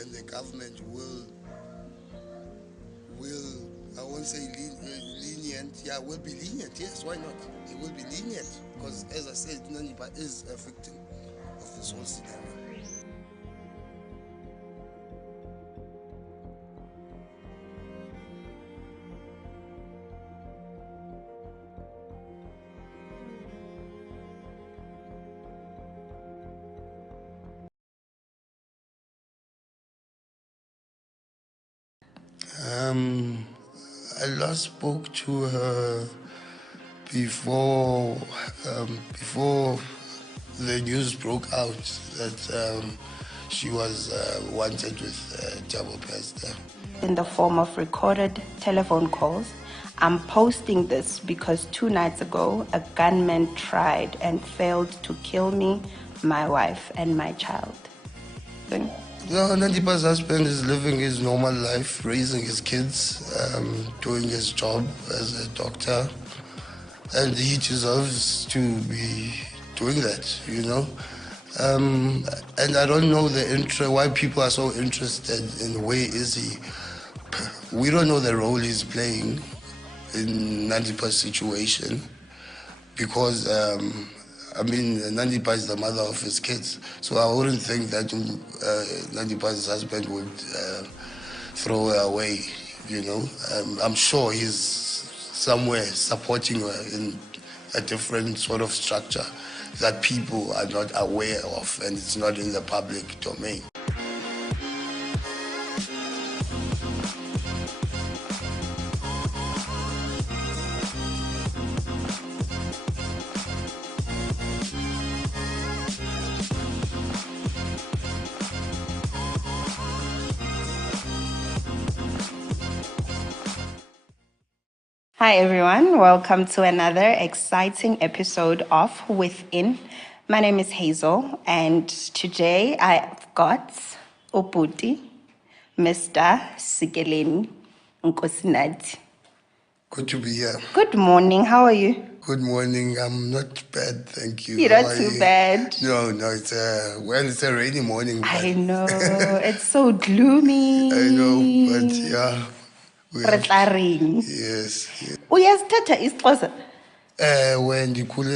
and the government will I won't say lenient. Yeah, will be lenient. Yes, why not? It will be lenient, because as I said, Nandipha is a victim of this whole scenario. I last spoke to her before the news broke out that she was wanted with Thabo Bester. In the form of recorded telephone calls. I'm posting this because 2 nights ago, a gunman tried and failed to kill me, my wife, and my child. Nandipha's husband is living his normal life, raising his kids, doing his job as a doctor, and he deserves to be doing that, And I don't know why people are so interested in where is he. We don't know the role he's playing in Nandipha's situation because, Nandipha is the mother of his kids. So I wouldn't think that Nandipha's husband would throw her away, I'm sure he's somewhere supporting her in a different sort of structure that people are not aware of and it's not in the public domain. Hi everyone, welcome to another exciting episode of Within. My name is Hazel and today I've got Oputi, Mr. Sikeleni Nkosinati. Good to be here. Good morning, how are you? Good morning, I'm not bad, thank you. You're not too bad? No, it's a rainy morning. I know, it's so gloomy. I know, but yeah. Yes. Uyasithatha isiXhosa?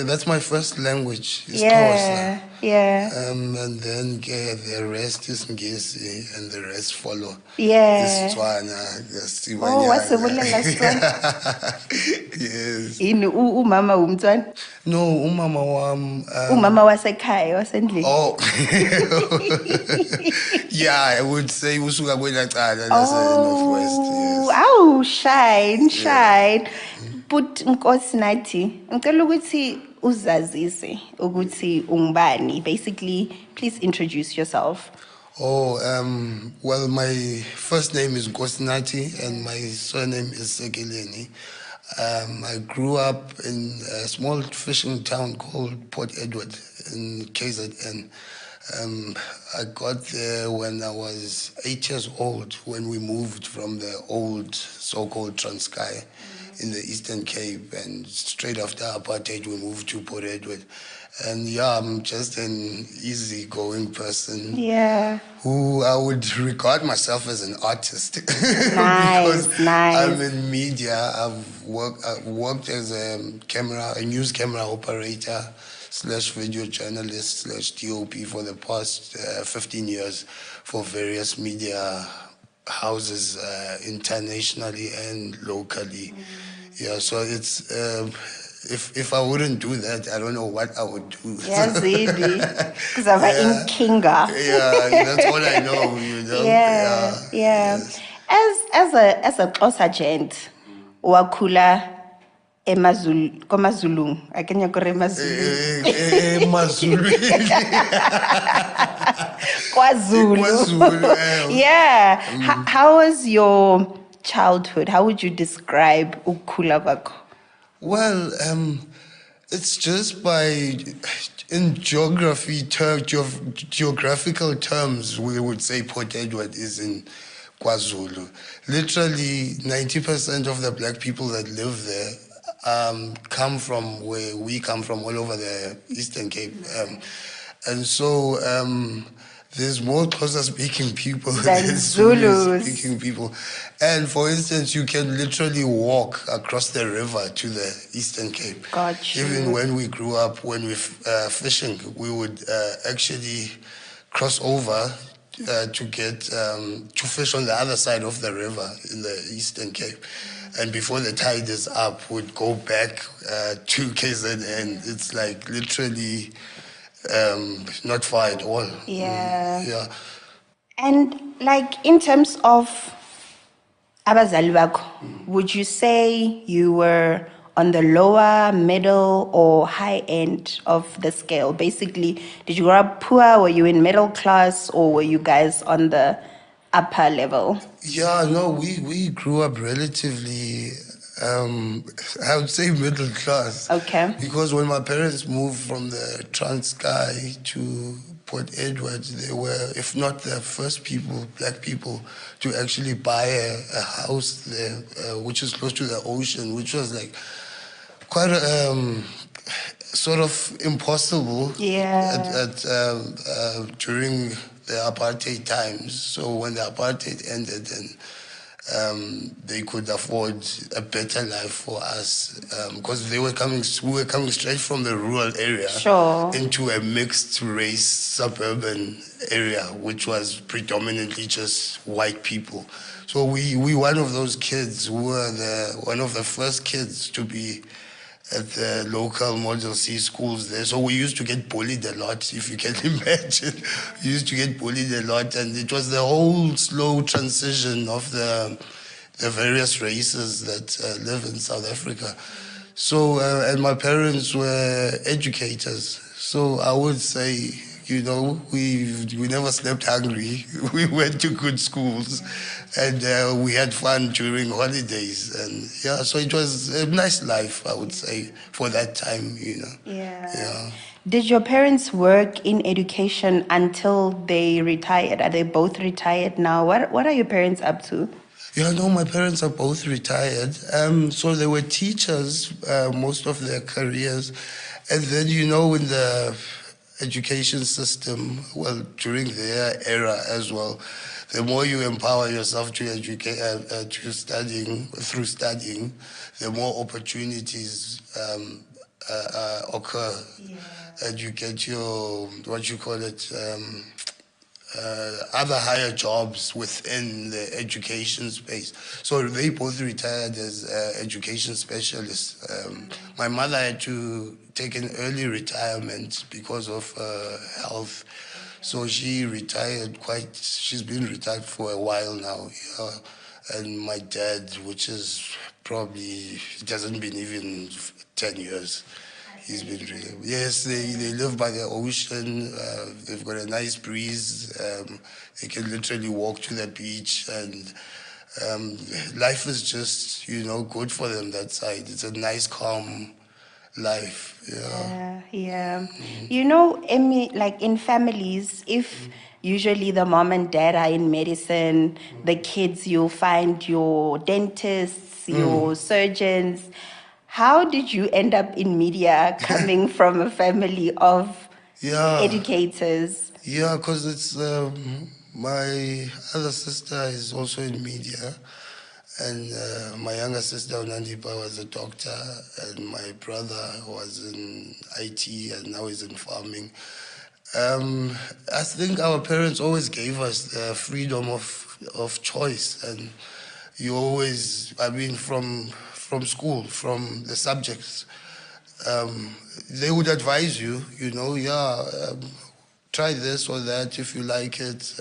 That's my first language. Yeah. And then the rest is Ngesi and the rest follow. Yeah. Oh, what's the last one? Yes. Umama umntwana? No, umama wam. Umama wasekhaya wasendlini. Oh. Yeah, I would say usuka kwelacala Oh, Northwest. Yes. Ow, shine. But Nkosinati, ngicela ukuthi uzazise ukuthi ungubani. Basically, please introduce yourself. Oh, well, my first name is Nkosinati and my surname is Sikeleni. I grew up in a small fishing town called Port Edward in KZN. I got there when I was 8 years old when we moved from the old so-called Transkei in the Eastern Cape, and straight after apartheid we moved to Port Edward. And yeah, I'm just an easygoing person. Yeah. Who I would regard myself as an artist. Nice. I'm in media. I've worked as a news camera operator / video journalist / DOP for the past 15 years for various media houses internationally and locally. Yeah, so it's if I wouldn't do that, I don't know what I would do. Yeah, Zidi, because I'm in Kinga. Yeah, that's all I know. Yeah. Yes. As a Xhosa gent, wakula KwaZulu. I can you KwaZulu. Yeah. How was your childhood? How would you describe ukula kwakho? Well, it's just in geographical terms, we would say Port Edward is in KwaZulu. Literally, 90% of the black people that live there come from where we come from, all over the Eastern Cape. And so there's more Xhosa speaking people than Zulu speaking people. And for instance, you can literally walk across the river to the Eastern Cape. Gotcha. Even when we grew up, when we fishing, we would actually cross over to get to fish on the other side of the river in the Eastern Cape. And before the tide is up, we'd go back to KZN. It's like literally not far at all. Yeah. Yeah. And like in terms of abazali bakho, would you say you were on the lower, middle, or high end of the scale? Basically, did you grow up poor? Were you in middle class, or were you guys on the upper level? Yeah, no, we grew up relatively, I would say middle class. Okay. Because when my parents moved from the Transkei to Port Edward, they were, if not the first black people, to actually buy a house there, which is close to the ocean, which was like quite a sort of impossible during the apartheid times. So when the apartheid ended and they could afford a better life for us because we were coming straight from the rural area into a mixed race suburban area, which was predominantly just white people. So we one of those kids who were one of the first kids to be at the local Model C schools there. So we used to get bullied a lot, if you can imagine. We used to get bullied a lot, and it was the whole slow transition of the various races that live in South Africa. So, and my parents were educators. So I would say, you know, we never slept hungry. We went to good schools, and we had fun during holidays. And yeah, so it was a nice life, I would say, for that time, you know. Yeah. Did your parents work in education until they retired? Are they both retired now? What are your parents up to? Yeah, no, my parents are both retired. So they were teachers most of their careers. And then, you know, in the education system, well, during their era as well, the more you empower yourself to educate, through studying, the more opportunities occur. And you get your, what you call it, other higher jobs within the education space. So they both retired as education specialists. My mother had to take an early retirement because of health. So she retired she's been retired for a while now. Yeah. And my dad, which is probably, it hasn't been even 10 years. He's been really, yes, they live by the ocean. They've got a nice breeze. They can literally walk to the beach, and life is just, you know, good for them that side. It's a nice, calm life. Yeah. You know, Emmy, like in families, if usually the mom and dad are in medicine, the kids, you'll find your dentists, your surgeons. How did you end up in media coming from a family of educators? Yeah, because it's my other sister is also in media, and my younger sister Nandipha was a doctor, and my brother was in IT and now he's in farming. I think our parents always gave us the freedom of choice, and you always, I mean, from school, from the subjects, they would advise you, you know, try this or that if you like it,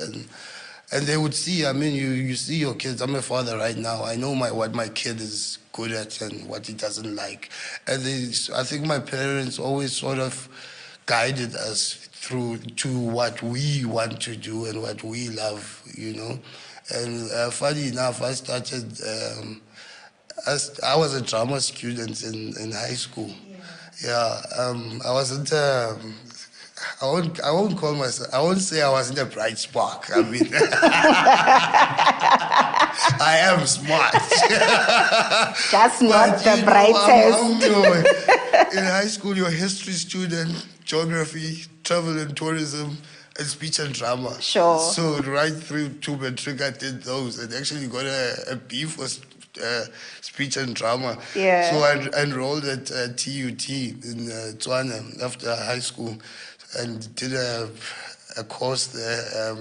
and they would see. I mean, you see your kids. I'm a father right now. I know what my kid is good at and what he doesn't like, and I think my parents always sort of guided us through to what we want to do and what we love, you know. And funny enough, I started. I was a drama student in high school. I wasn't. I won't call myself. I won't say I wasn't a bright spark. I mean, I am smart. Just not the brightest. In high school, you're a history student, geography, travel and tourism, and speech and drama. Sure. So right through to matric, I did those, and actually got a B for speech and drama. Yeah. So I enrolled at TUT in Tshwane after high school, and did a course there,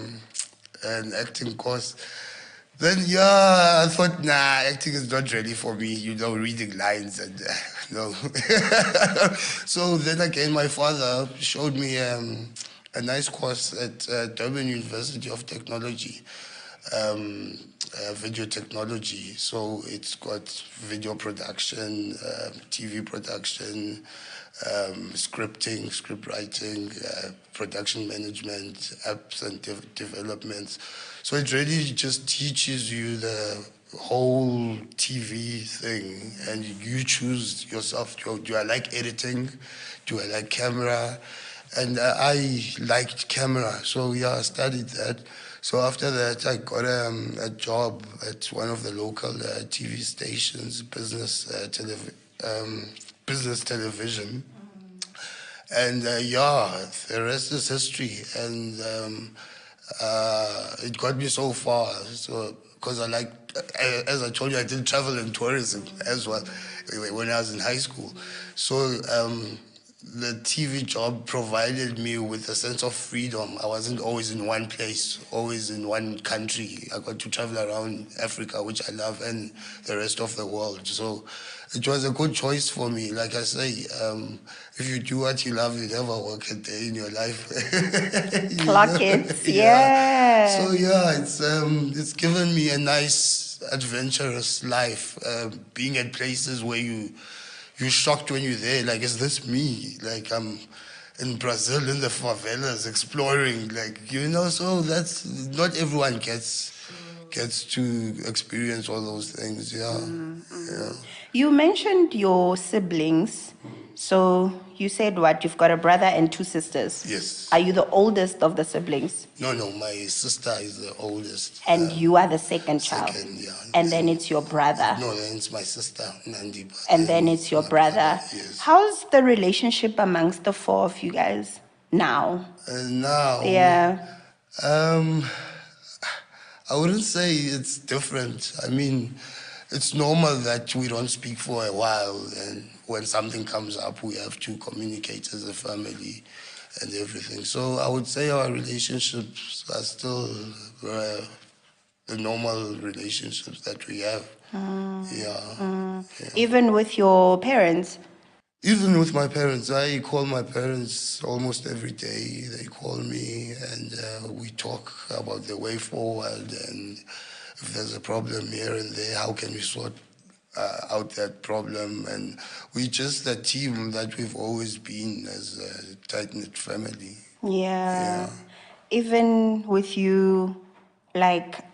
an acting course. Then I thought, nah, acting is not really for me, you know, reading lines and no. So then again, my father showed me a nice course at Durban University of Technology, video technology. So it's got video production, TV production, scripting, script writing, production management, apps and developments. So it really just teaches you the whole TV thing, and you choose yourself. Do I like editing? Do I like camera? And I liked camera, so I studied that. So after that, I got a job at one of the local TV stations, business television. And yeah, the rest is history. And it got me so far. So, because I like, as I told you, I did travel and tourism as well when I was in high school. So the TV job provided me with a sense of freedom. I wasn't always in one place, always in one country. I got to travel around Africa, which I love, and the rest of the world. So it was a good choice for me. Like I say, if you do what you love, you never work a day in your life. Clock it, yeah. So yeah, it's given me a nice, adventurous life. Being at places where you're shocked when you're there. Like, is this me? Like, I'm in Brazil in the favelas exploring. Like, you know. So that's not everyone gets to experience all those things. Yeah, yeah. You mentioned your siblings. So you said what? You've got a brother and 2 sisters. Yes. Are you the oldest of the siblings? No, my sister is the oldest. And you are the second child? Second, yeah. And then it's your brother? No, then it's my sister, Nandipha. And then it's your brother? Yes. How's the relationship amongst the 4 of you guys now? Now? Yeah. I wouldn't say it's different. I mean, it's normal that we don't speak for a while, and when something comes up, we have to communicate as a family and everything. So I would say our relationships are still the normal relationships that we have. Yeah. Even with your parents? Even with my parents, I call my parents almost every day. They call me and we talk about the way forward, and if there's a problem here and there, how can we sort out that problem? And we're just a team that we've always been as a tight-knit family. Yeah. Even with you, like,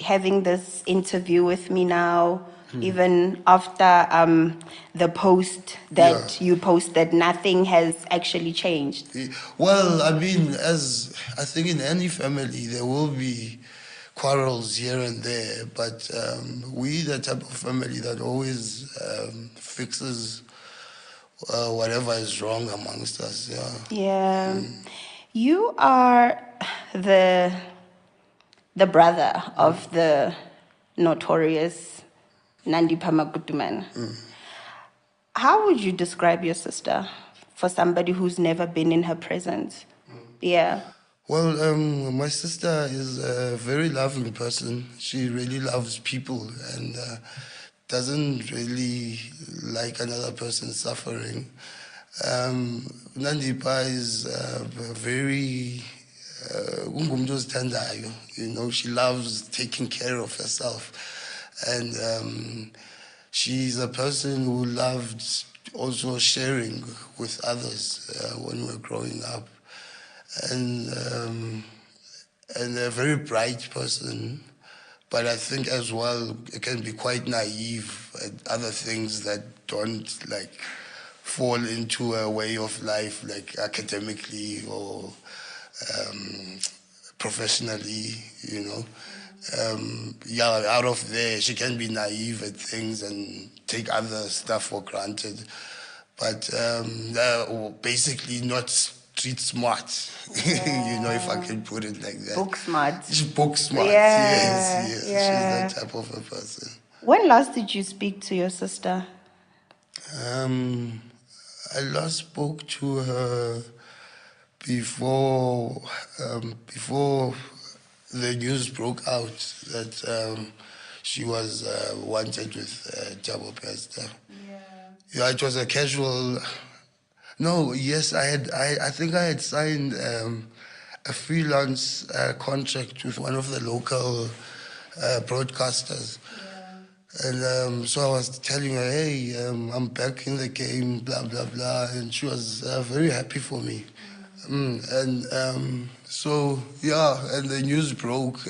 having this interview with me now, even after the post that you posted, nothing has actually changed. Well, I mean, as I think in any family, there will be quarrels here and there, but we the type of family that always fixes whatever is wrong amongst us. Yeah. You are the brother of the notorious Nandipha Magudumana. How would you describe your sister for somebody who's never been in her presence? Yeah. Well, my sister is a very loving person. She really loves people and doesn't really like another person suffering. Nandipha is very, you know, she loves taking care of herself. And she's a person who loved also sharing with others when we were growing up. And a very bright person, but I think as well it can be quite naive at other things that don't like fall into a way of life, like academically or professionally, you know. Out of there, she can be naive at things and take other stuff for granted, but basically not street smart, you know, if I can put it like that. Book smart. She's book smart, yes. Yeah. She's that type of a person. When last did you speak to your sister? I last spoke to her before the news broke out that she was wanted with Thabo Bester. Yeah, it was a casual. No, yes, I think I had signed a freelance contract with one of the local broadcasters. And so I was telling her, hey, I'm back in the game, blah, blah, blah. And she was very happy for me. So, yeah, and the news broke.